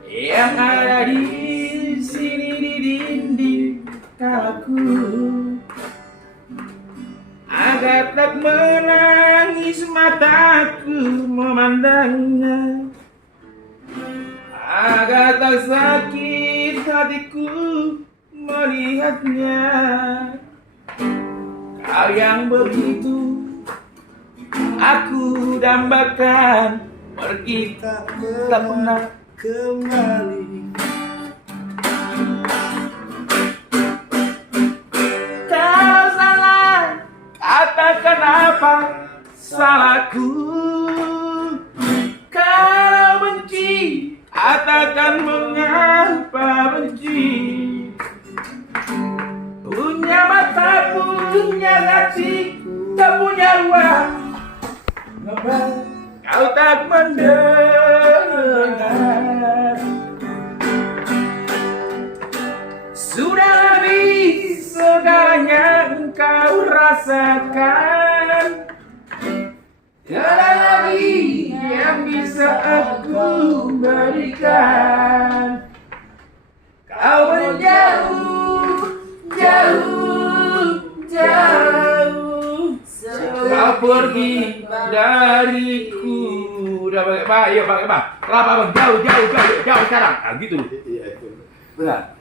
yang ada di sini di dinding kalku, agar tak menangis mataku memandangnya, agar tak sakit hatiku melihatnya. Kau yang begitu aku dambakan, pergi tak pernah kembali. Kalau salah, katakan apa salahku. Kalau benci, katakan mengapa benci. Punya mata, punya hati, tak punya ruang. Mengapa kau tak mendengar? Sudah habis segalanya engkau rasakan. Tiada lagi yang bisa aku berikan. Kau menjauh, jauh, jauh. Kau pergi dariku. Udah pakai Pak, iya pakai Pak. Kenapa Bang? Jauh sekarang. Ah gitu. Iya itu. Benar.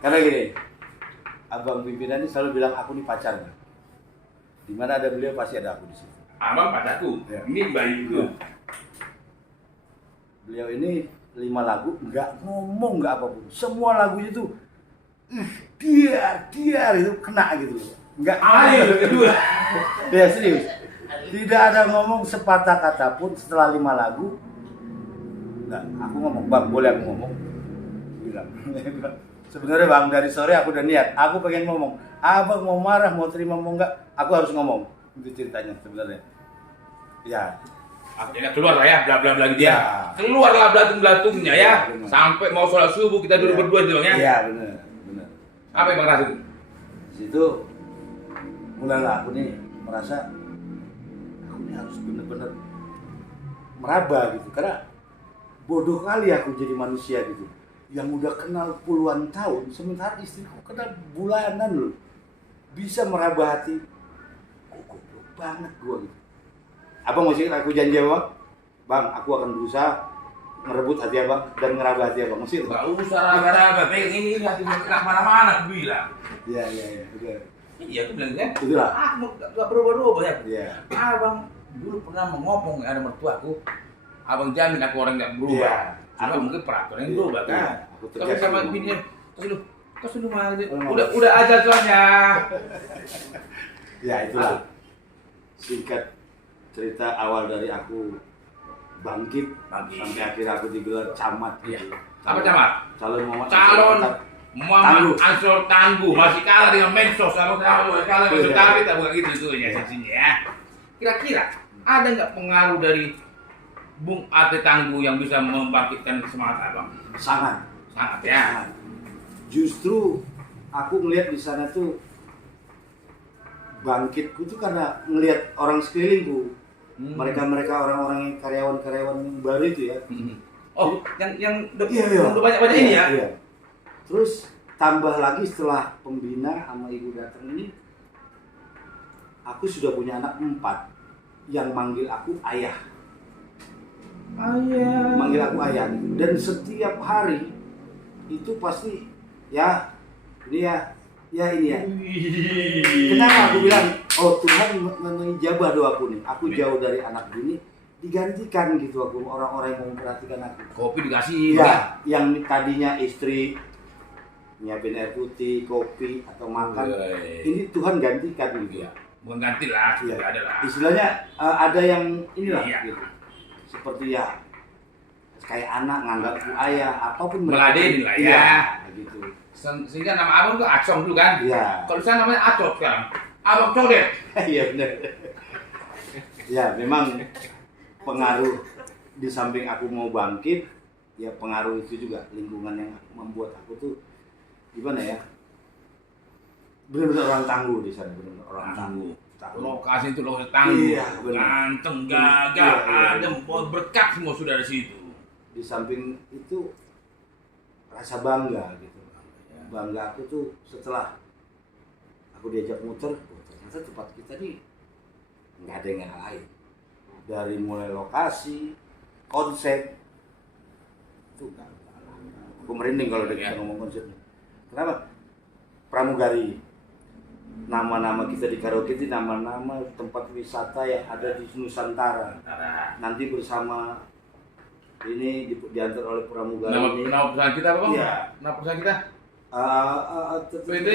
Karena gini, abang pimpinan ini selalu bilang aku nih pacarnya. Di mana ada beliau pasti ada aku di situ. Abang pacarku, Ya. ini bayiku. Beliau ini 5 lagu nggak ngomong nggak apapun. Semua lagunya itu dia itu kena gitu loh. Nggak Ayo kedua. Ya serius. Tidak ada ngomong sepatah kata pun setelah 5 lagu. Nah, aku ngomong, Bang, boleh aku ngomong? Bilang. Sebenarnya Bang, dari sore aku udah niat, aku pengen ngomong. Abang mau marah, mau terima, mau enggak, aku harus ngomong. Itu ceritanya sebenarnya. Ya, Akhirnya keluar lah ya, bla-bla-bla gitu Ya. ya. Keluarlah belatung-belatungnya ya. Ya, benar. Sampai mau sholat subuh kita duduk Ya. berdua itu Bang ya. iya benar. Apa yang Bang rasain? Di situ mulailah aku nih merasa aku nih harus benar-benar meraba gitu, karena bodoh kali aku jadi manusia gitu. yang udah kenal puluhan tahun, sementara istriku kenal bulanan loh, bisa meraba hati. Kok goblok banget gua gitu. Abang masih aku janji abang, bang aku akan berusaha merebut hati abang dan ngeraba hati abang, masih Gak usah raba-raba, pegang ini hati gak kemana-mana aku bilang. Iya, udah. Iya, aku bilang kan. Itulah. Aku gak berubah-ubah ya. Iya. Abang dulu pernah ngomong ada mertuaku, abang jamin aku orang gak berubah. Iya. Cuma mungkin peraturan yang berubah kan. Iya, aku Tapi tegas sama dulu. bininya, kasih lu mah, Oh, udah aja soalnya. Ya itulah singkat cerita awal dari aku bangkit. Sampai akhirnya aku digelar camat. Iya. gitu. Apa camat? Calon Muhammad Calon Ansor Muhammad Tangguh. Ansor Tangguh masih kalah dengan Mensos, kalah dengan Mensos Iya. tapi tak bukan gitu ya sisinya ya. Kira-kira ada nggak pengaruh dari Bung Ate Tangguh yang bisa membangkitkan semangat abang? sangat. Sangat ya. Sangat. Justru aku ngelihat di sana tuh bangkitku tuh karena ngelihat orang sekelilingku. Mereka orang-orang yang karyawan-karyawan yang baru itu ya. Oh, yang Iya. banyak-banyak ini ya. Iya. Terus tambah lagi setelah pembina sama ibu datang ini, aku sudah punya anak 4 yang manggil aku ayah. Ayah. Manggil aku ayah. Dan setiap hari itu pasti ya ini ya ini ya. Kenapa aku bilang, oh Tuhan mengijabah doaku nih. Aku jauh dari anak ini, digantikan gitu aku orang-orang yang memperhatikan aku. Kopi dikasih. Ya, yang tadinya istri nyiapin air putih, kopi atau makan, ini Tuhan gantikan gitu. Iya. Mengganti lah, Iya. sudah ada lah. Istilahnya ada yang inilah Iya. gitu. Seperti ya kayak anak nganggapku ayah ataupun Meladenin lah ya. Iya, gitu. Sehingga nama abang tuh Acong dulu kan? Iya. Kalau saya namanya Acok sekarang. Abang Codet. Iya benar. Ya memang pengaruh di samping aku mau bangkit, ya pengaruh itu juga lingkungan yang membuat aku tuh gimana ya? Benar-benar orang tangguh di sana, benar-benar orang tangguh. Lokasi itu lokasi tangguh. Iya, benar. Ganteng, gagah, Iya. adem, berkat semua sudah di situ. Di samping itu rasa bangga gitu. Bangga aku tuh setelah aku diajak muter, ternyata tempat kita nih nggak ada yang lain. Dari mulai lokasi, konsep itu nggak. Aku merinding kalau kita ngomong konsepnya. Kenapa? Pramugari. Nama-nama kita di karaoke itu nama-nama tempat wisata yang ada di Nusantara. Nanti bersama ini diantar oleh pramugari ini. Nama perusahaan kita apa bang? Iya. Nama perusahaan kita? PT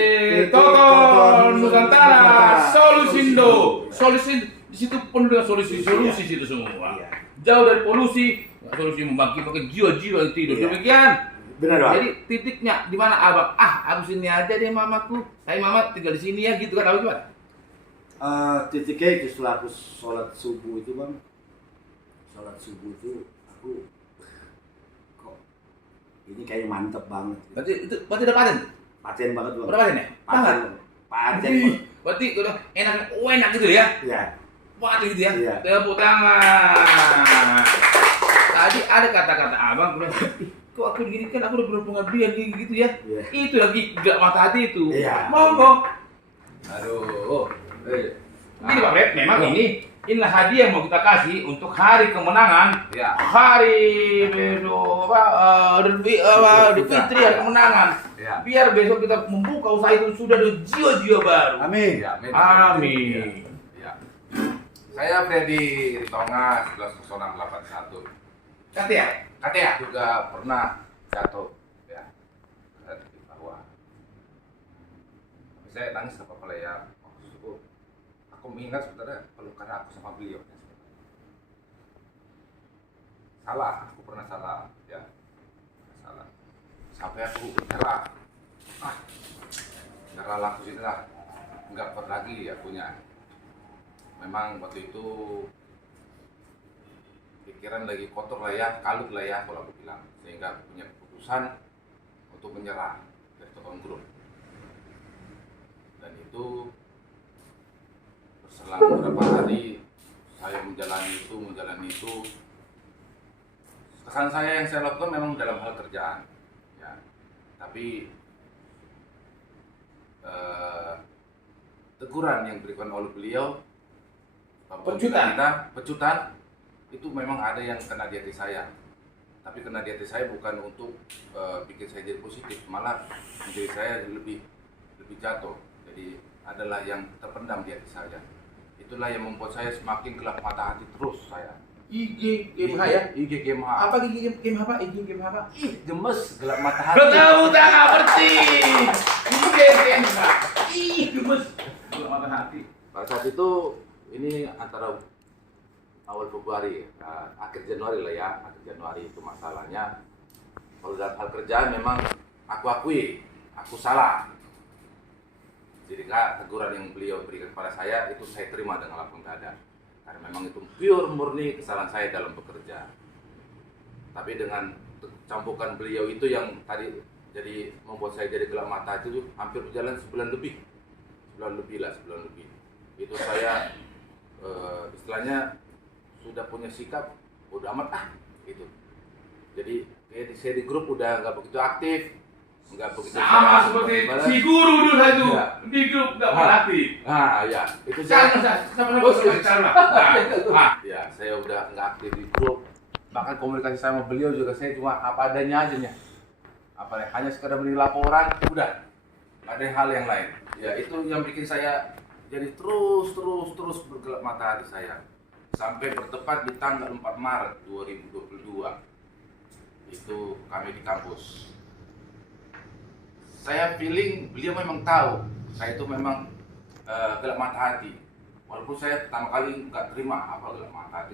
Toton Nusantara Solusindo. Solusi di situ penuh dengan solusi situ semua. Iya. Jauh dari polusi, solusi membangkitkan jiwa-jiwa yang tidur. Iya. Demikian. Benar, Pak. Jadi titiknya di mana abang? Abis ini aja deh mamaku. Saya mama tinggal di sini ya gitu kan abang gimana? Titiknya itu setelah aku sholat subuh itu bang, sholat subuh itu aku kok ini kayaknya mantep banget. Berarti udah paten? Paten banget bang. Udah paten ya? Paten. Paten. Berarti udah enak gitu ya? Ya. Paten gitu ya? Iya. Tepuk tangan. Tadi ada kata-kata abang bilang, kok aku gini kan aku udah berpengabdian gitu ya? Iya. Itu lagi gak mata hati itu. Iya. Monggo. Aduh. Ini Pak Fred, memang inilah hadiah yang mau kita kasih untuk hari kemenangan. Ya. Hari besok Idul Fitri hari kemenangan. Ya. Biar besok kita membuka usaha itu sudah ada jiwa-jiwa baru. Amin. Ya, amin. Amin. Ya. Saya Freddy Ritonga 110681. Kata ya? Katanya juga pernah jatuh ya. Saya di bawah. Tapi saya nangis apa apa lah ya. Aku mengingat sebenarnya pelukan aku sama beliau. Salah, aku pernah salah ya. Salah. Sampai aku nyerah. Nyerah laku sini lah. Enggak kuat lagi ya punya. Memang waktu itu pikiran lagi kotor lah ya, kalut lah ya kalau aku bilang, sehingga punya keputusan untuk menyerah dari Toton Group. Dan itu berselang beberapa hari saya menjalani itu. Kesan saya yang saya lakukan memang dalam hal kerjaan, ya Tapi teguran yang diberikan oleh beliau, pecutan itu memang ada yang kena di hati saya. Tapi kena di hati saya bukan untuk bikin saya jadi positif, malah menjadi saya lebih jatuh. Jadi adalah yang terpendam di hati saya. Itulah yang membuat saya semakin gelap mata hati terus saya. IG GMH ya? IG GMH. Apa GMH Pak? IG GMH Pak? Ih, gemes, gelap mata hati. Tahu tak ngerti. Ini gemes. Gelap mata hati. Pada saat itu ini antara awal Februari, akhir Januari lah ya, akhir Januari itu masalahnya. Kalau dalam hal kerjaan memang aku akui, aku salah. Jadi teguran yang beliau berikan kepada saya itu saya terima dengan lapang dada. Karena memang itu pure murni kesalahan saya dalam bekerja. Tapi dengan campukan beliau itu yang tadi jadi membuat saya jadi gelap mata itu hampir berjalan sebulan lebih. Sebulan lebih. Itu saya istilahnya sudah punya sikap udah amat gitu. Jadi kayak saya di grup udah nggak begitu aktif, nggak begitu Sama seperti si guru dulu itu Ya. di grup nggak berarti. ya itu Sama cara. ya saya udah nggak aktif di grup, bahkan komunikasi sama beliau juga saya cuma apa adanya aja nya, hanya sekedar beri laporan udah, nggak ada hal yang lain. Ya itu yang bikin saya jadi terus bergelap mata hati saya sampai bertepat di tanggal 4 Maret 2022 itu kami di kampus. Saya feeling beliau memang tahu saya itu memang gelap mata hati, walaupun saya pertama kali nggak terima apa gelap mata hati,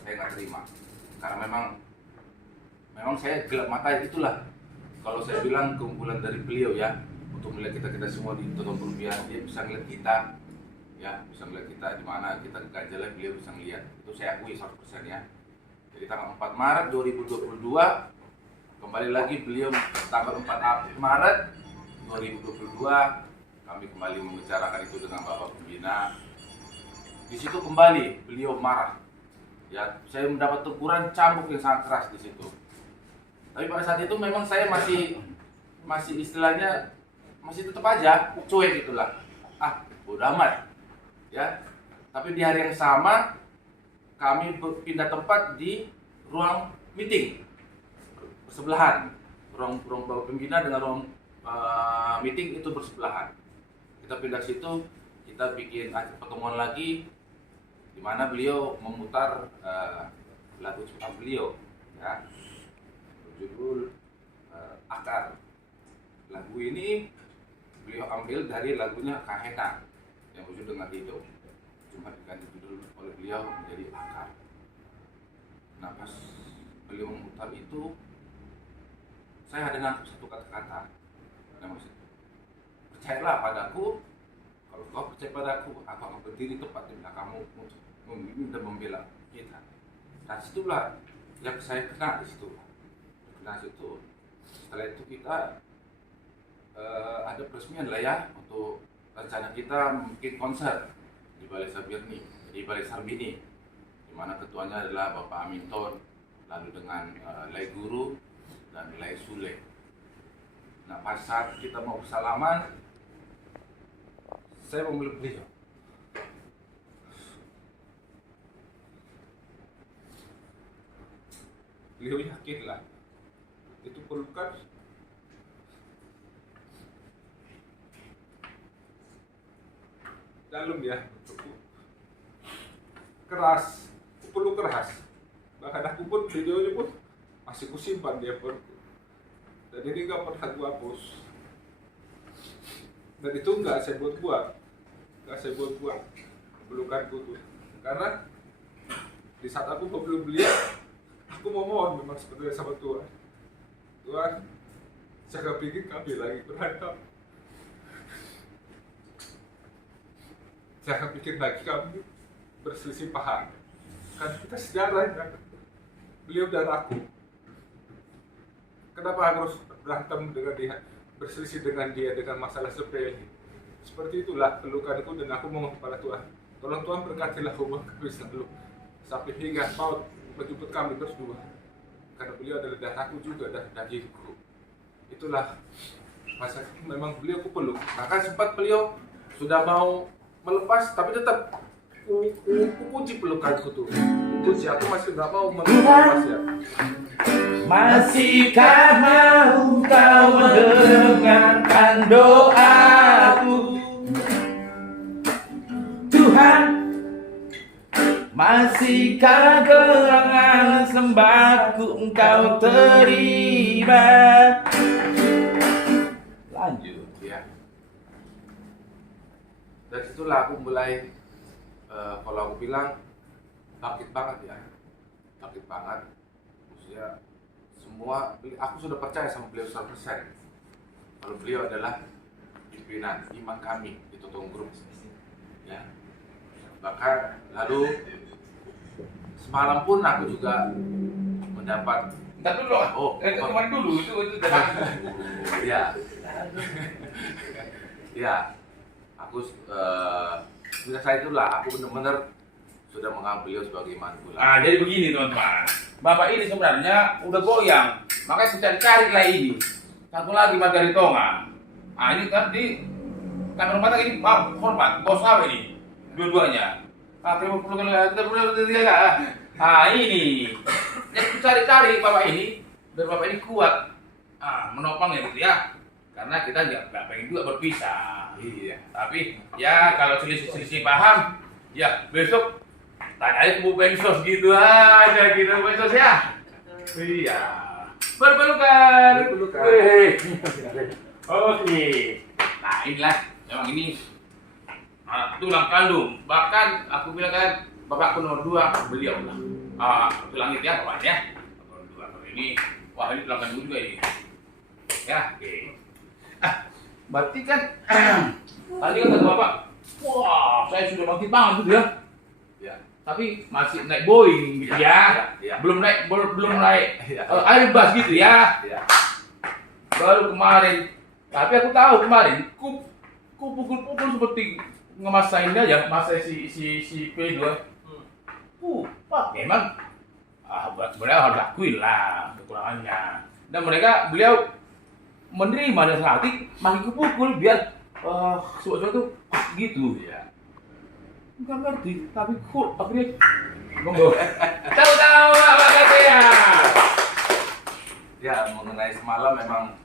saya nggak terima karena memang saya gelap mata itulah kalau saya bilang keunggulan dari beliau ya, untuk melihat kita semua di tonton rupiah, dia bisa melihat kita ya, bisa melihat kita di mana kita ganjalan, beliau bisa melihat, itu saya akui 100% ya. Jadi tanggal 4 Maret 2022 kembali lagi beliau tanggal 4 Maret 2022 kami kembali membicarakan itu dengan Bapak Pembina. Di situ kembali beliau marah. Ya, saya mendapat teguran cambuk yang sangat keras di situ. Tapi pada saat itu memang saya masih istilahnya masih tetap aja cuek itulah. Bodo amat. Ya. Tapi di hari yang sama kami pindah tempat di ruang meeting bersebelahan. Ruang Bapak Pembina dengan ruang meeting itu bersebelahan. Kita pindah situ, kita bikin pertemuan lagi di mana beliau memutar lagu ciptaan beliau ya, berjudul Akar. Lagu ini beliau ambil dari lagunya Kahena yang berjudul Dengan Hidup, cuma diganti judul oleh beliau menjadi Akar. Nah pas beliau memutar itu saya ada nangkep satu kata-kata, percayalah padaku. Kalau kau percaya padaku, apa kau berdiri tepat di belakangmu membimbing dan membela kita. Nah situlah yang saya kena di situ. Setelah itu kita ada peresmian lah ya untuk rencana kita bikin konser di Balai Sarbini, di mana ketuanya adalah Bapak Aminton, lalu dengan Lai Guru dan Lai Sule. Nah pas saat kita mau bersalaman, saya memeluk beliau. Beliau yakinlah itu pelukan dalam ya, keras, peluk keras. Bahkan aku pun videonya pun masih kusimpan dia pun. Dan ini gak pernah gua hapus. Dan itu nggak saya buat pelukanku tuh. Karena di saat aku belum beliau, aku mau mohon memang sebenarnya sama Tuhan. Tuhan, jangan bikin kami lagi berantem. Jangan bikin lagi kami berselisih paham. Karena kita sejarah kan. Beliau dan aku. Kenapa harus berantem dengan dia, berselisih dengan dia dengan masalah sepele? Seperti itulah pelukanku dan aku mohon kepada Tuhan. Tolong Tuhan berkatilah hubungan kami selalu sampai hingga maut menjemput kami berdua. Karena beliau adalah darahku juga dan dagingku. itulah masa memang beliau ku peluk. Bahkan sempat beliau sudah mau melepas, tapi tetap ku kunci pelukanku tuh. Kunci, aku masih nggak mau melepas ya. Masihkah mau kau mendengarkan doaku, Tuhan? Masihkah gerangan sembahku engkau terima? Lanjut. Ya. Dari situlah aku mulai, kalau aku bilang bangkit banget ya, bangkit banget. Maksudnya semua, aku sudah percaya sama beliau 100%. Kalau beliau adalah pimpinan iman kami di Totong Group. Ya. Bahkan lalu semalam pun aku juga mendapat. Ntar dulu, kemarin dulu itu Iya. Iya. Aku saya itulah aku benar-benar sudah menganggap beliau sebagai imanku lah. Ah, jadi begini teman-teman. Bapak ini sebenarnya udah goyang, makanya kita cari lah ini. Satu lagi Margari Tonga. Ah, ini kan di kantor mata ini hormat, bos apa ini? Dua-duanya. Ah, terima perlu lah. Ah, ini. Jadi cari-cari bapak ini, biar bapak ini kuat. Ah, menopang ya gitu ya. Karena kita nggak pengen juga berpisah. Iya. Tapi ya kalau selisih paham, ya besok tanya aja ke Bu Bensos gitu aja gitu Bu Bensos ya. Iya. Berpelukan. Wih. Oke. Nah inilah memang ini tulang kandung. Bahkan aku bilang kan bapakku nomor 2 beliau lah. Tulang itu ya bapaknya. Nomor 2. Kalau ini wah ini tulang kandung juga ini. Ya. Oke. Berarti kan tadi kan kata bapak, wah saya sudah bangkit banget gitu ya. Ya. Tapi masih naik Boeing gitu ya. Ya. Belum naik Airbus gitu ya. Ya. Baru kemarin. Tapi aku tahu kemarin ku pukul-pukul seperti ngemasain aja masa si P2. Pak memang sebenarnya harus akuin lah kekurangannya. Dan beliau menerima dan hati makin kupukul biar sesuatu gitu ya. Bukan ngerti, tapi kok akhirnya monggo. Tahu apa katanya? Ya, mengenai semalam memang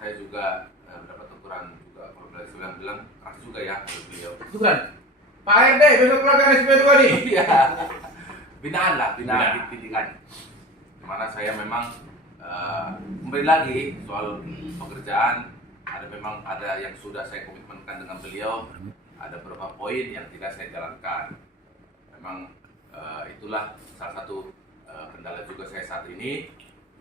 saya juga mendapat teguran juga. Kalau beliau bilang keras juga ya beliau. Itu kan Pak RT besok keluarga SP2 nih. Iya. Binaan didikan. Dimana saya memang kembali lagi soal pekerjaan, ada yang sudah saya komitmenkan dengan beliau, ada beberapa poin yang tidak saya jalankan. Memang itulah salah satu kendala juga saya saat ini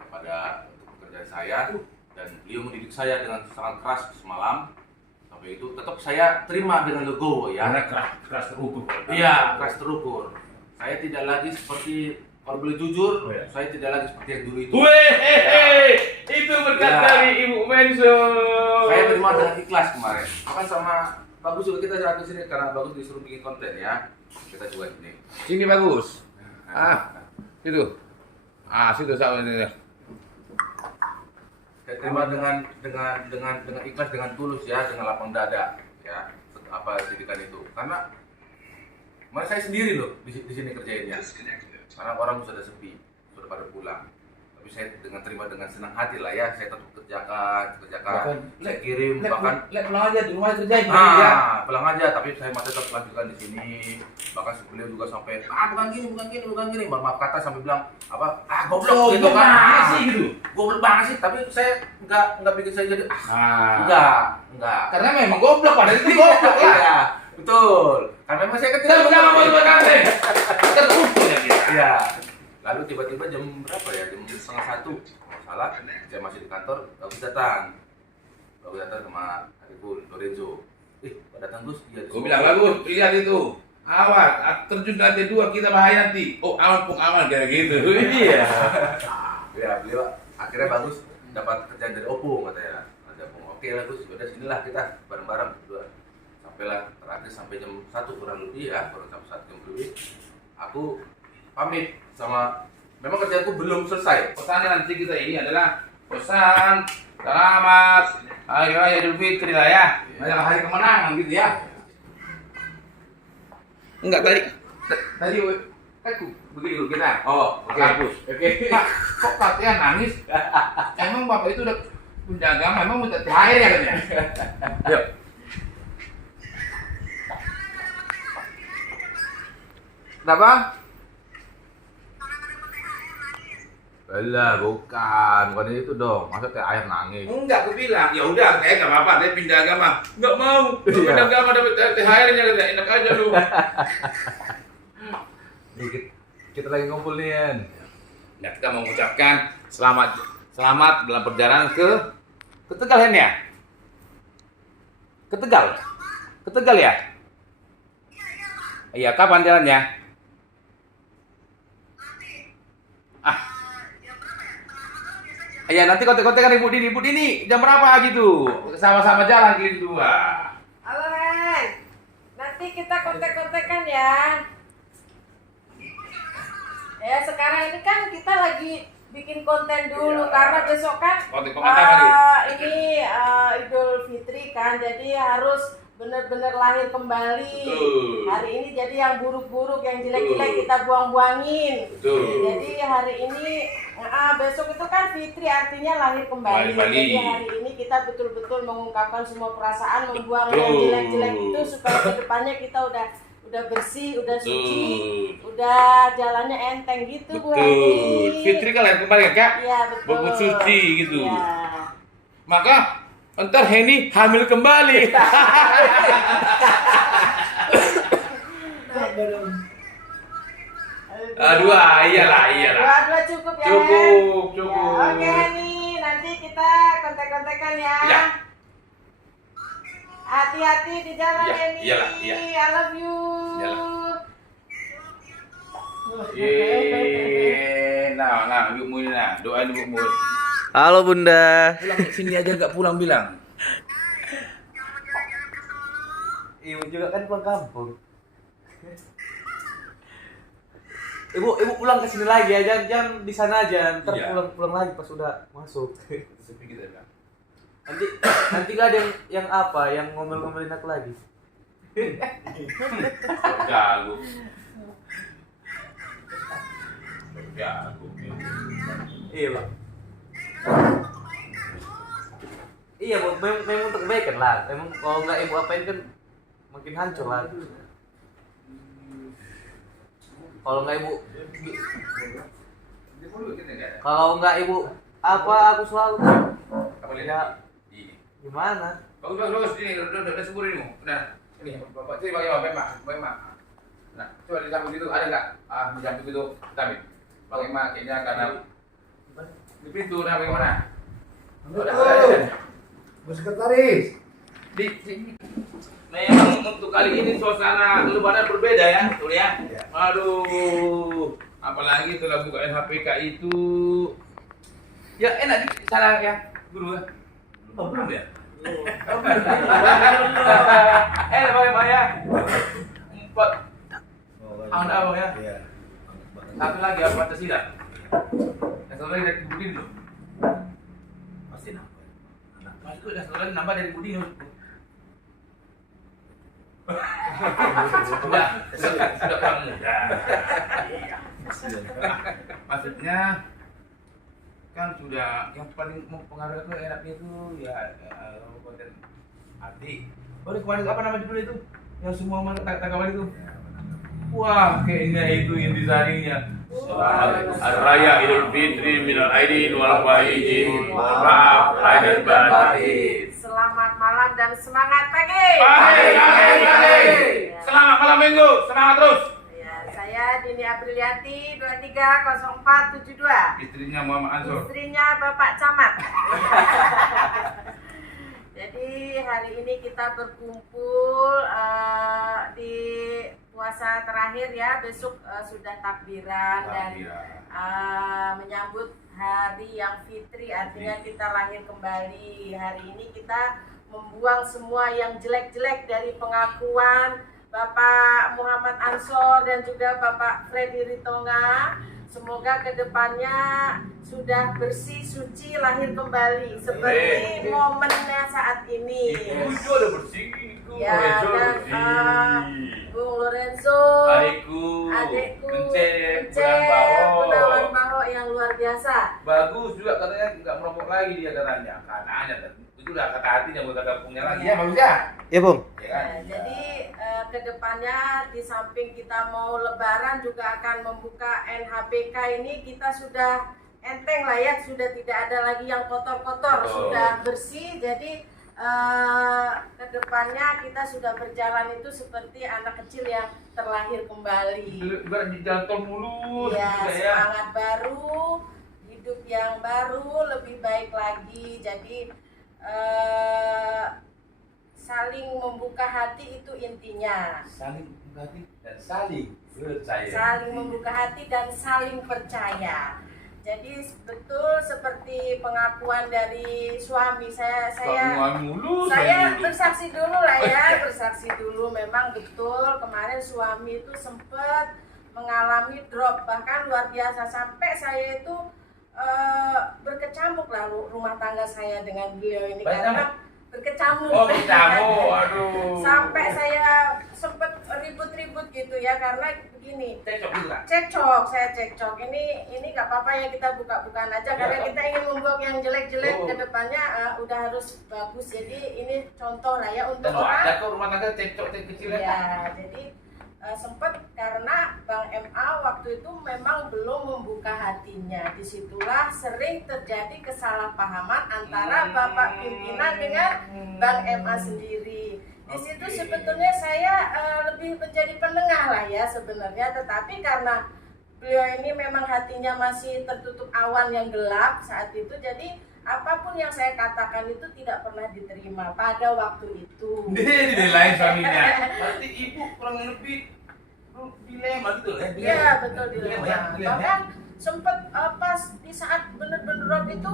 pada pekerjaan saya, dan beliau mendidik saya dengan sangat keras semalam. Sampai itu tetap saya terima dengan legowo ya. Karena keras terukur. Iya, keras terukur. Saya tidak lagi seperti, kalau boleh jujur, saya tidak lagi seperti yang dulu itu. Itu berkat Ya. dari Ibu Menso. Saya terima dengan ikhlas kemarin. Bahkan sama Bagus juga kita jalan ke sini karena Bagus disuruh bikin konten ya. Kita juga sini. Sini bagus. Situ. Situ sama ini. Saya terima dengan ikhlas, dengan tulus ya, dengan lapang dada ya. Apa didikan itu? Karena kemarin saya sendiri loh di sini kerjainnya. Karena orang sudah sepi, sudah pada pulang. Tapi saya terima dengan senang hati lah ya. Saya tetap kerjakan. Saya kirim bahkan pulang aja di rumah kerjain. pulang aja. Tapi saya masih tetap lanjutkan di sini. Bahkan beliau juga sampai bukan gini. Maaf kata sampai bilang goblok gitu kan. Goblok banget sih. Tapi saya nggak bikin saya jadi enggak. Karena memang goblok pada itu goblok lah. Iya, betul. Karena memang saya Terus jangan mau berkata. Terukur ya kita. Iya. Lalu tiba-tiba jam berapa ya? Jam 1:30 kalau salah. Saya masih di kantor, Bagus datang sama adikku Lorenzo. Datang Gus, iya. Gue bilang bagus, lihat itu. Awas, terjun ke lantai 2 kita bahaya nanti. Oh aman pun aman kayak gitu. Iya. Ya, beliau akhirnya Bagus dapat kerjaan dari Oppo katanya. Oke lah Gus, udah sinilah kita bareng-bareng berdua. Sampailah terakhir sampai jam 1 kurang lebih ya, kurang sampai 1 jam lebih. Aku pamit sama, memang kerjaanku belum selesai. Pesannya nanti kita ini adalah pesan Selamat Hari Raya Idul Fitri lah ya. Banyak hari kemenangan gitu ya. Enggak tadi aku begitu kita. Oh, oke. Oke. Kok katanya nangis? Emang Bapak itu udah penjaga, memang minta THR ya katanya. Ayo. Kenapa? Alah, bukan itu dong. Masa THR nangis? Enggak, aku bilang. Ya udah, kayak enggak apa-apa, dia pindah agama. Enggak mau. Pindah agama dapat THR-nya katanya. Enak aja lu. Kita lagi ngumpul nih, Yan. Nah, kita mau mengucapkan selamat dalam perjalanan ke Tegal ya? Ke Tegal? Ke Tegal ya? Iya, kapan jalannya? Iya, nanti kontek-kontekan Ibu Dini jam berapa gitu? Sama-sama jalan gitu. Halo Ren, nanti kita kontek-kontekan ya. Ya sekarang ini kan kita lagi bikin konten dulu karena besok kan Konten pengantar ini Idul Fitri kan, jadi harus benar-benar lahir kembali. Betul. Hari ini jadi yang buruk-buruk, yang jelek-jelek kita buang-buangin. Betul. Jadi hari ini besok itu kan Fitri artinya lahir kembali. Jadi hari ini kita betul-betul mengungkapkan semua perasaan, membuang yang jelek-jelek itu supaya kedepannya kita udah bersih, udah suci, udah jalannya enteng gitu Bu Heni. Fitri kan lahir kembali ya Kak? Iya betul. Bebut suci gitu. Iya. Maka ntar Heni hamil kembali. Iyalah. Dua cukup ya. Cukup. Ya, oke Heni, nanti kita kontek-kontekan ya. Ya. Hati-hati di jalan Ya, Heni. iyalah, iya. I love you. Nah, ibumu ini nah, doain ibumu. Halo Bunda. Pulang ke sini aja nggak pulang bilang. Ibu juga kan pulang kampung. Ibu pulang ke sini lagi ya, jangan di sana aja. Ntar Iya. pulang lagi pas udah masuk. Sepi gitu kan. Nanti gak ada yang apa, yang ngomel-ngomelin aku lagi. Jago. Iya Bang. Iya Bang, memang untuk kebaikan lah. Memang kalau nggak ibu apain kan makin hancur lah. Kalau nggak ibu apa aku selalu Apa ya lihat? gimana? Bagus ini udah subur ini. Nah, ini Bapak sini pakai Mak. Nah, coba di samping itu ada enggak? Di samping itu vitamin. Pakai Mak kayaknya karena di pintu nah bagaimana? Bu Sekretaris. Di sini. Memang untuk kali ini suasana Lebaran berbeda ya, betul ya? Aduh, apalagi setelah buka NHPK itu ya enak di sana ya, Guru. Oh, belum ya? Bagaimana ya? 4 tahun awal ya? Iya. Satu lagi apa Pancasila? Yang satu lagi dari Budin loh. Pasti nambah. Masuk yang satu lagi nambah dari Budin loh. sudah kurang muda. Maksudnya kan sudah yang paling mempengaruhi itu enaknya itu ya konten arti. Baru kemarin apa nama judul itu? Yang semua tanggapan itu. Wah, kayaknya itu yang disaringnya. Selamat Hari Raya Idul Fitri minal aidin wal faizin. Mohon maaf lahir dan batin. Selamat malam dan semangat pagi. Selamat malam Minggu, semangat terus. Ya, saya Dini Aprilianti 230472. Istrinya Muhammad Ansor. Istrinya Bapak Camat. Jadi hari ini kita berkumpul di puasa terakhir ya, besok sudah takbiran dan menyambut hari yang fitri, artinya kita lahir kembali. Hari ini kita membuang semua yang jelek-jelek dari pengakuan Bapak Muhammad Ansor dan juga Bapak Freddy Ritonga, Semoga kedepannya sudah bersih, suci, lahir kembali seperti momennya saat ini. Itu udah bersih, itu Ya, Lorenzo udah dan bersih. Bung Lorenzo, adikku, Gunawan Baho yang luar biasa. Bagus juga katanya, nggak merokok lagi dia katanya. Katanya itu udah kata hatinya bukan kata punya lagi. Ya bagus ya. Ya Bung. Ya kan? Jadi kedepannya di samping kita mau lebaran juga akan membuka NHPK ini, kita sudah enteng lah ya, sudah tidak ada lagi yang kotor-kotor, sudah bersih. Jadi kedepannya kita sudah berjalan itu seperti anak kecil yang terlahir kembali. Ibarat di jalan tol mulus Ya, gitu ya. semangat baru, hidup yang baru, lebih baik lagi. Jadi saling membuka hati itu intinya. Saling mengerti dan saling percaya. Saling membuka hati dan saling percaya. Jadi betul seperti pengakuan dari suami saya mulus. bersaksi dulu lah ya, bersaksi dulu. Memang betul kemarin suami itu sempat mengalami drop, bahkan luar biasa sampai saya itu berkecamuk lah rumah tangga saya dengan beliau ini. Karena berkecamuk. Oh, berkecamuk, aduh. Sampai saya sempat ribut-ribut gitu ya, karena begini. Cekcok gitu kan? Saya cekcok. Ini nggak apa-apa ya, kita buka-bukan aja karena kita ingin membuat yang jelek-jelek ke depannya udah harus bagus. Jadi ini contoh lah ya untuk Dan ada orang. kok rumah tangga cekcok kecil-kecil Ya, jadi sempat karena Bang MA waktu itu memang belum membuka hatinya. Disitulah sering terjadi kesalahpahaman antara Bapak pimpinan dengan Bang MA sendiri. Di situ sebetulnya saya lebih menjadi penengah lah ya sebenarnya, tetapi karena beliau ini memang hatinya masih tertutup awan yang gelap saat itu, jadi apapun yang saya katakan itu tidak pernah diterima pada waktu itu. Dinilai suaminya. Berarti ibu kurang lebih dilema gitu ya? Iya betul, dilema. Bahkan sempat pas di saat bener-bener drop itu,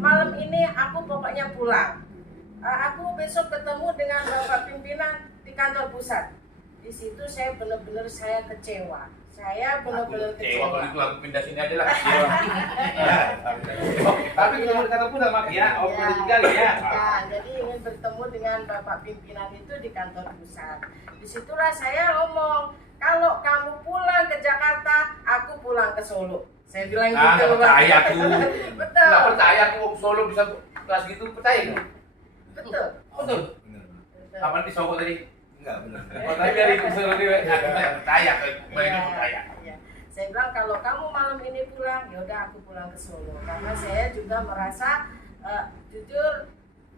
malam ini aku pokoknya pulang. Aku besok ketemu dengan Bapak pimpinan di kantor pusat. Di situ saya benar-benar kecewa. Saya benar-benar Kecewa kalau kecewa. itu aku pindah sini aja lah. Kecewa. Tapi ketemu di kantor pusat mak ya, oh boleh tinggal ya. Ya, jadi ingin bertemu dengan Bapak pimpinan itu di kantor pusat. Disitulah saya ngomong, kalau kamu pulang ke Jakarta, aku pulang ke Solo. Saya bilang gitu. Nggak percaya aku. Betul. Nggak percaya aku Solo bisa kelas gitu, percaya nggak? Betul. Betul. Betul. Kapan di Solo tadi? Enggak benar. Oh, tadi dari Solo dia nggak percaya, Iya, percaya. iya. Saya bilang kalau kamu malam ini pulang, ya udah aku pulang ke Solo. Karena saya juga merasa jujur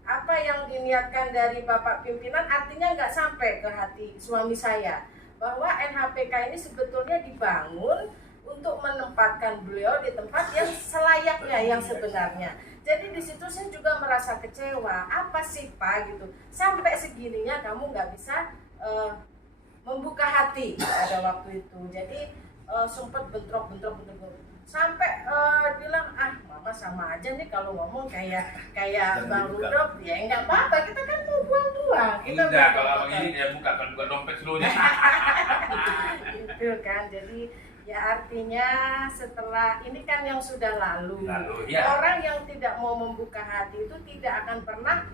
apa yang diniatkan dari Bapak pimpinan artinya nggak sampai ke hati suami saya. Bahwa NHPK ini sebetulnya dibangun untuk menempatkan beliau di tempat yang selayaknya, yang sebenarnya. Jadi di situ saya juga merasa kecewa. Apa sih Pak gitu? Sampai segininya kamu nggak bisa membuka hati pada waktu itu. Jadi sempat bentrok. Sampai bilang mama sama aja nih kalau ngomong kayak Bang Rudolf, ya nggak apa-apa. Kita kan mau buang-buang. Enggak, kalau abang ini dia buka dompet seluruhnya. Itu kan. Jadi ya artinya setelah ini kan yang sudah lalu, ya. Orang yang tidak mau membuka hati itu tidak akan pernah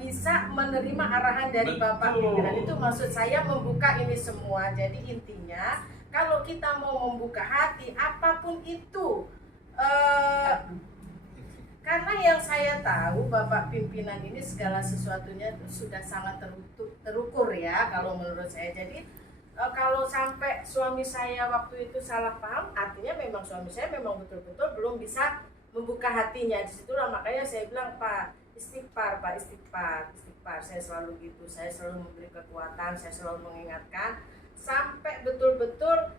bisa menerima arahan dari Bapak pimpinan. Itu maksud saya membuka ini semua. Jadi intinya kalau kita mau membuka hati apapun itu, karena yang saya tahu Bapak pimpinan ini segala sesuatunya sudah sangat terukur ya kalau menurut saya. Jadi kalau sampai suami saya waktu itu salah paham, artinya memang suami saya memang betul-betul belum bisa membuka hatinya. Disitulah makanya saya bilang, Pak, istighfar. Saya selalu gitu, saya selalu memberi kekuatan, saya selalu mengingatkan. Sampai betul-betul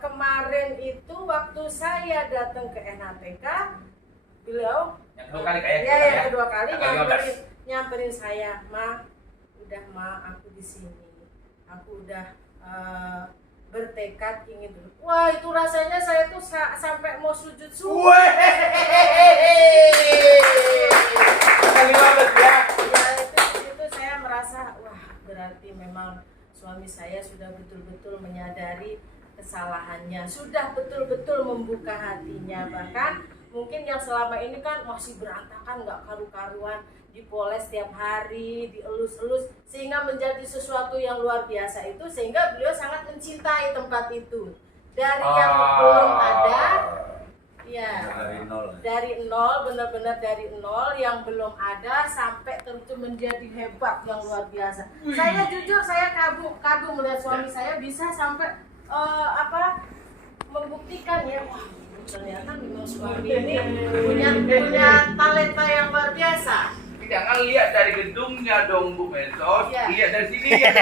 kemarin itu waktu saya datang ke NHPK, beliau Yang kedua kali kayak yang kedua kali nyamperin saya, udah aku di sini, aku udah bertekad ingin dulu. Wah, itu rasanya saya tuh sampai mau sujud subuh. Ya itu saya merasa wah berarti memang suami saya sudah betul-betul menyadari kesalahannya, sudah betul-betul membuka hatinya. Bahkan mungkin yang selama ini kan masih berantakan, nggak karu-karuan, dipoles tiap hari, dielus-elus, sehingga menjadi sesuatu yang luar biasa itu, sehingga beliau sangat mencintai tempat itu. Dari yang belum ada, ya, dari nol, benar-benar dari nol, yang belum ada sampai tentu menjadi hebat yang luar biasa. Saya jujur, saya kagum melihat suami saya bisa sampai membuktikan ya, wah ternyata memang suami ini punya talenta yang luar biasa. Jangan lihat dari gedungnya dong Bu Mensos, Iya. lihat dari sini ya.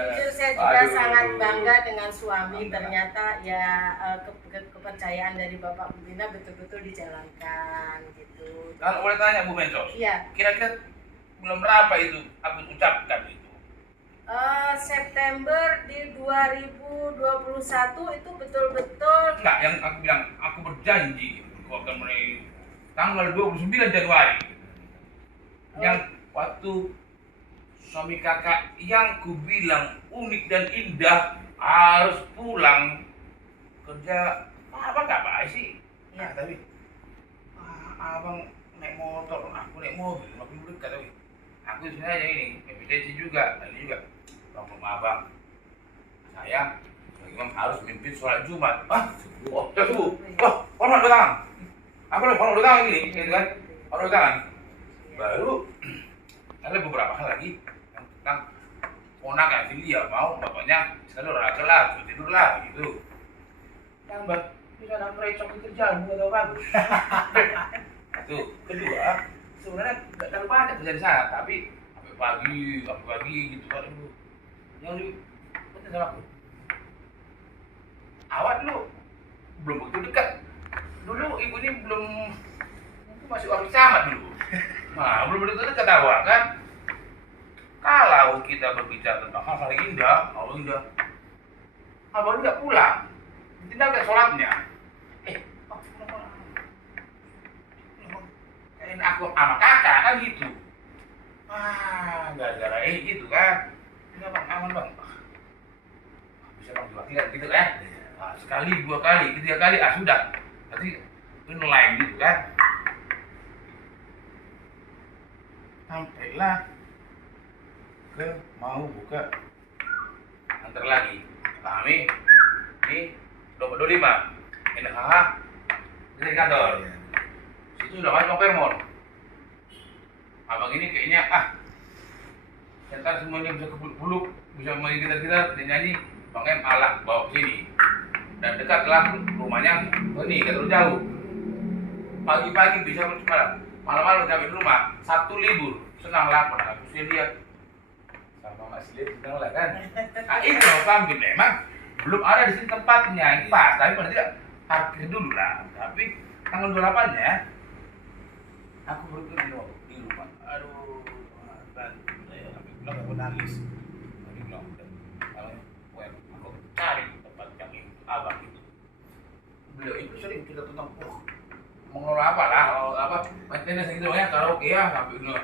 Jujur saya juga sangat bangga dengan suami. Ternyata ya kepercayaan dari Bapak Pembina betul-betul dijalankan gitu. Kalau boleh tanya Bu Mensos, Iya. kira-kira bulan berapa itu aku ucapkan itu? September di 2021 itu betul-betul. Enggak, yang aku bilang aku berjanji aku akan mulai tanggal 29 Januari. Yang waktu suami kakak yang ku bilang unik dan indah harus pulang kerja. Apa nggak baik sih? Ya. Tapi abang naik motor, aku naik mobil, makin dekat tapi aku sebenarnya ini evidensi juga, ini juga rumah abang. Saya memang harus memimpin sholat Jumat. Oh, sudah subuh. Oh, hormat belakang. Aku udah hormat belakang ini, gitu kan? Hormat belakang. Baru ada beberapa hal lagi yang tentang ponakan dia mau bapaknya sekali olahraga lah, tidur lah, gitu. Tambah di sana merecok itu kerjaan nggak tahu bagus. Itu kedua, sebenarnya nggak terlalu banyak kerja di sana, tapi sampai pagi gitu kan. Yang lebih penting sama aku, awak dulu belum begitu dekat. Dulu ibu ini belum, mungkin masih orang camat dulu. Nah, belum begitu dekat awak kan. Kalau kita berbicara tentang hal-hal indah, abang nggak pulang, tinggalkan sholatnya. Kayak aku sama kakak kan gitu. Gara-gara gitu kan. Enggak bang, aman bang. Bisa bang juga gitu kan. Sekali, 2 kali, 3 kali, sudah. Nanti itu lain gitu kan. Sampailah ke mau buka antar lagi. Kami ini 25 NHH dari kantor. Situ udah masuk Fairmont. Abang ini kayaknya ntar semuanya bisa kebuluk, bisa mengingat kita nyanyi Bang M alah bawa ke sini. Dan dekatlah rumahnya, ini gak terlalu jauh. Pagi-pagi bisa malam-malam sampai di rumah. Sabtu libur, senanglah pernah aku sih lihat. Sama Mas Lid senang lah kan. Itu loh kambing memang belum ada di sini tempatnya yang pas, tapi pada tidak parkir dulu lah. Tapi tanggal 28-nya aku baru di rumah. Aduh, aku nangis. Aku cari tempat yang itu, abang itu. Beliau itu sering kita tentang mengelola apa lah, maintenance gitu ya, karaoke ya, sampai bilang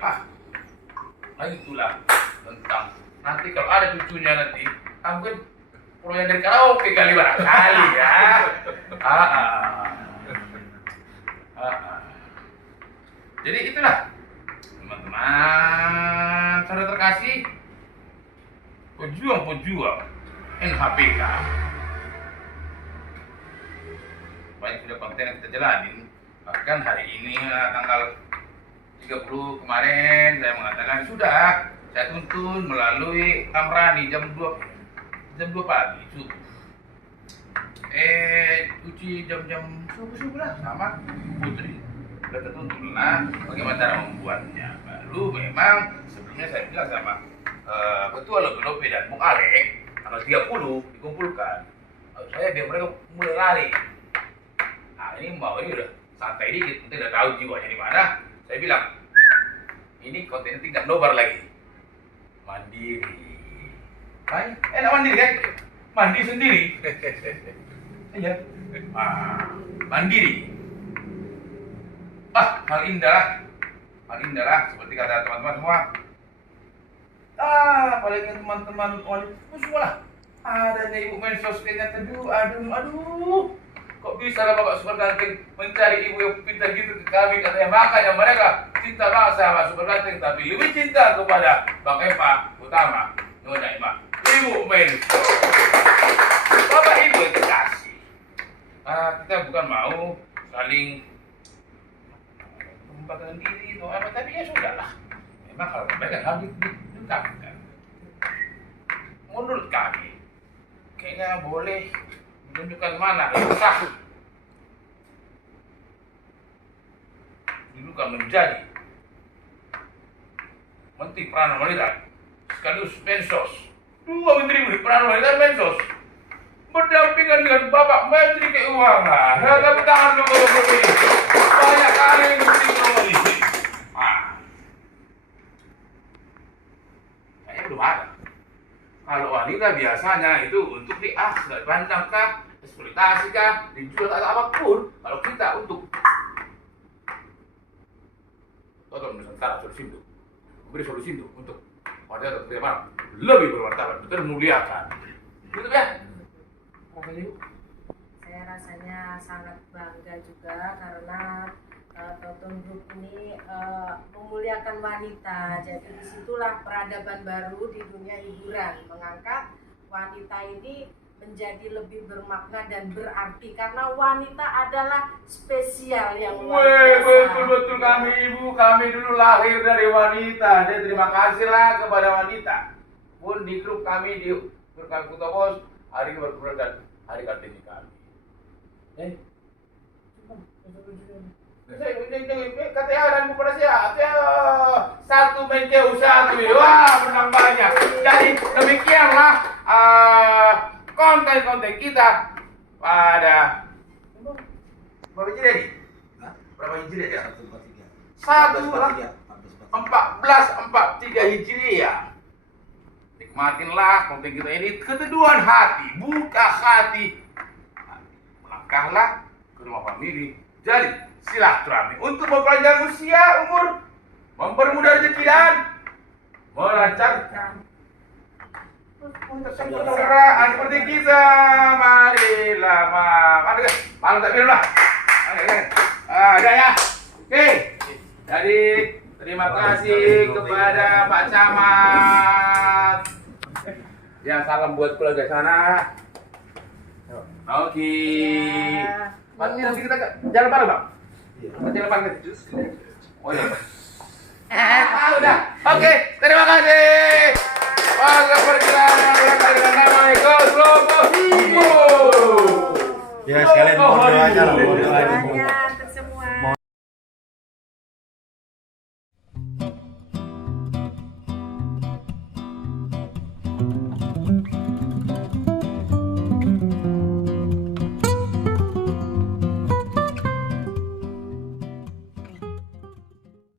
lagi itulah tentang nanti kalau ada cucunya nanti, kamu kan proyek dari karaoke kali barangkali ya. Jadi itulah teman-teman, saudara terkasih, pejuang-pejuang NHPK. Banyak sudah konten yang kita jalanin. Bahkan hari ini tanggal 30 kemarin saya mengatakan sudah saya tuntun melalui Amrani jam 2 pagi subuh. Cuci jam subuh lah sama Putri. Sudah tertuntun lah bagaimana cara membuatnya. Baru memang sebelumnya saya bilang sama Ketua Lope dan Bung Alek tanggal 30 dikumpulkan. Saya biar mereka mulai lari. Nah ini udah santai dikit, nanti udah tahu jiwanya di mana. Saya bilang ini kontennya tingkat nobar lagi. Mandiri. Enak mandiri kan? Mandi sendiri. Iya. Mandiri. Hal indah lah seperti kata teman-teman semua. Apalagi teman-teman wanita semua lah. Adanya ibu mensos kayaknya teduh, aduh. Kok bisa lah Bapak Super Ganteng mencari ibu yang pintar gitu ke kami, katanya makanya mereka cinta banget sama Super Ganteng, tapi lebih cinta kepada Bang Eva Utama, Nyonya Ima, ibu mensos. Bapak ibu yang terkasih, kita bukan mau saling membanggakan diri atau apa, tapi ya sudahlah. Memang kalau mereka harus diungkapkan. Menurut kami, kayaknya boleh menunjukkan mana yang sah. Dulu kan menjadi Menteri Peranan Wanita sekaligus Mensos. Dua menteri Peranan Wanita dan Mensos berdampingan dengan Bapak Menteri Keuangan. Tepuk tangan dulu untuk ini. Banyak kali menteri keuangan di sini. Kayaknya belum ada. Kalau wanita biasanya itu untuk dipandang kah, eksploitasi kah, dijual atau apapun. Kalau kita untuk Toto Nusantara solusi itu, memberi solusi itu untuk wanita bagaimana lebih bermartabat, termuliakan. Gitu ya? Saya rasanya sangat bangga juga karena Toton Group ini memuliakan wanita. Jadi disitulah peradaban baru di dunia hiburan, mengangkat wanita ini menjadi lebih bermakna dan berarti karena wanita adalah spesial yang luar biasa. Betul kami ibu, kami dulu lahir dari wanita. Jadi terima kasihlah kepada wanita. Pun di grup kami di grup kami Kuto Bos, hari ini berkurang dan hari Kartini kami. Katanya dan kepada saya, satu menceu satu, wah menang banyak. Jadi demikianlah konten-konten kita pada berapa hijriah nih? Berapa hijriah ya? 1443 hijriah. Nikmatinlah konten kita ini keteduhan hati, buka hati. Melangkahlah ke rumah famili. Jadi silaturahmi untuk memperpanjang usia, umur, mempermudah rezeki dan melancarkan persaudaraan seperti kita. Marilah malu tak minum lah. Ada ya. Oke. Jadi terima kasih kepada Pak Camat. Ya salam buat keluarga sana. Oke. Nanti kita jalan bareng Bang. Jalan bareng. Oh iya. Udah. Oke, terima kasih. Warga perjalanan dengan nama Eko Globo. Ya sekalian mohon doanya lah, mohon doanya.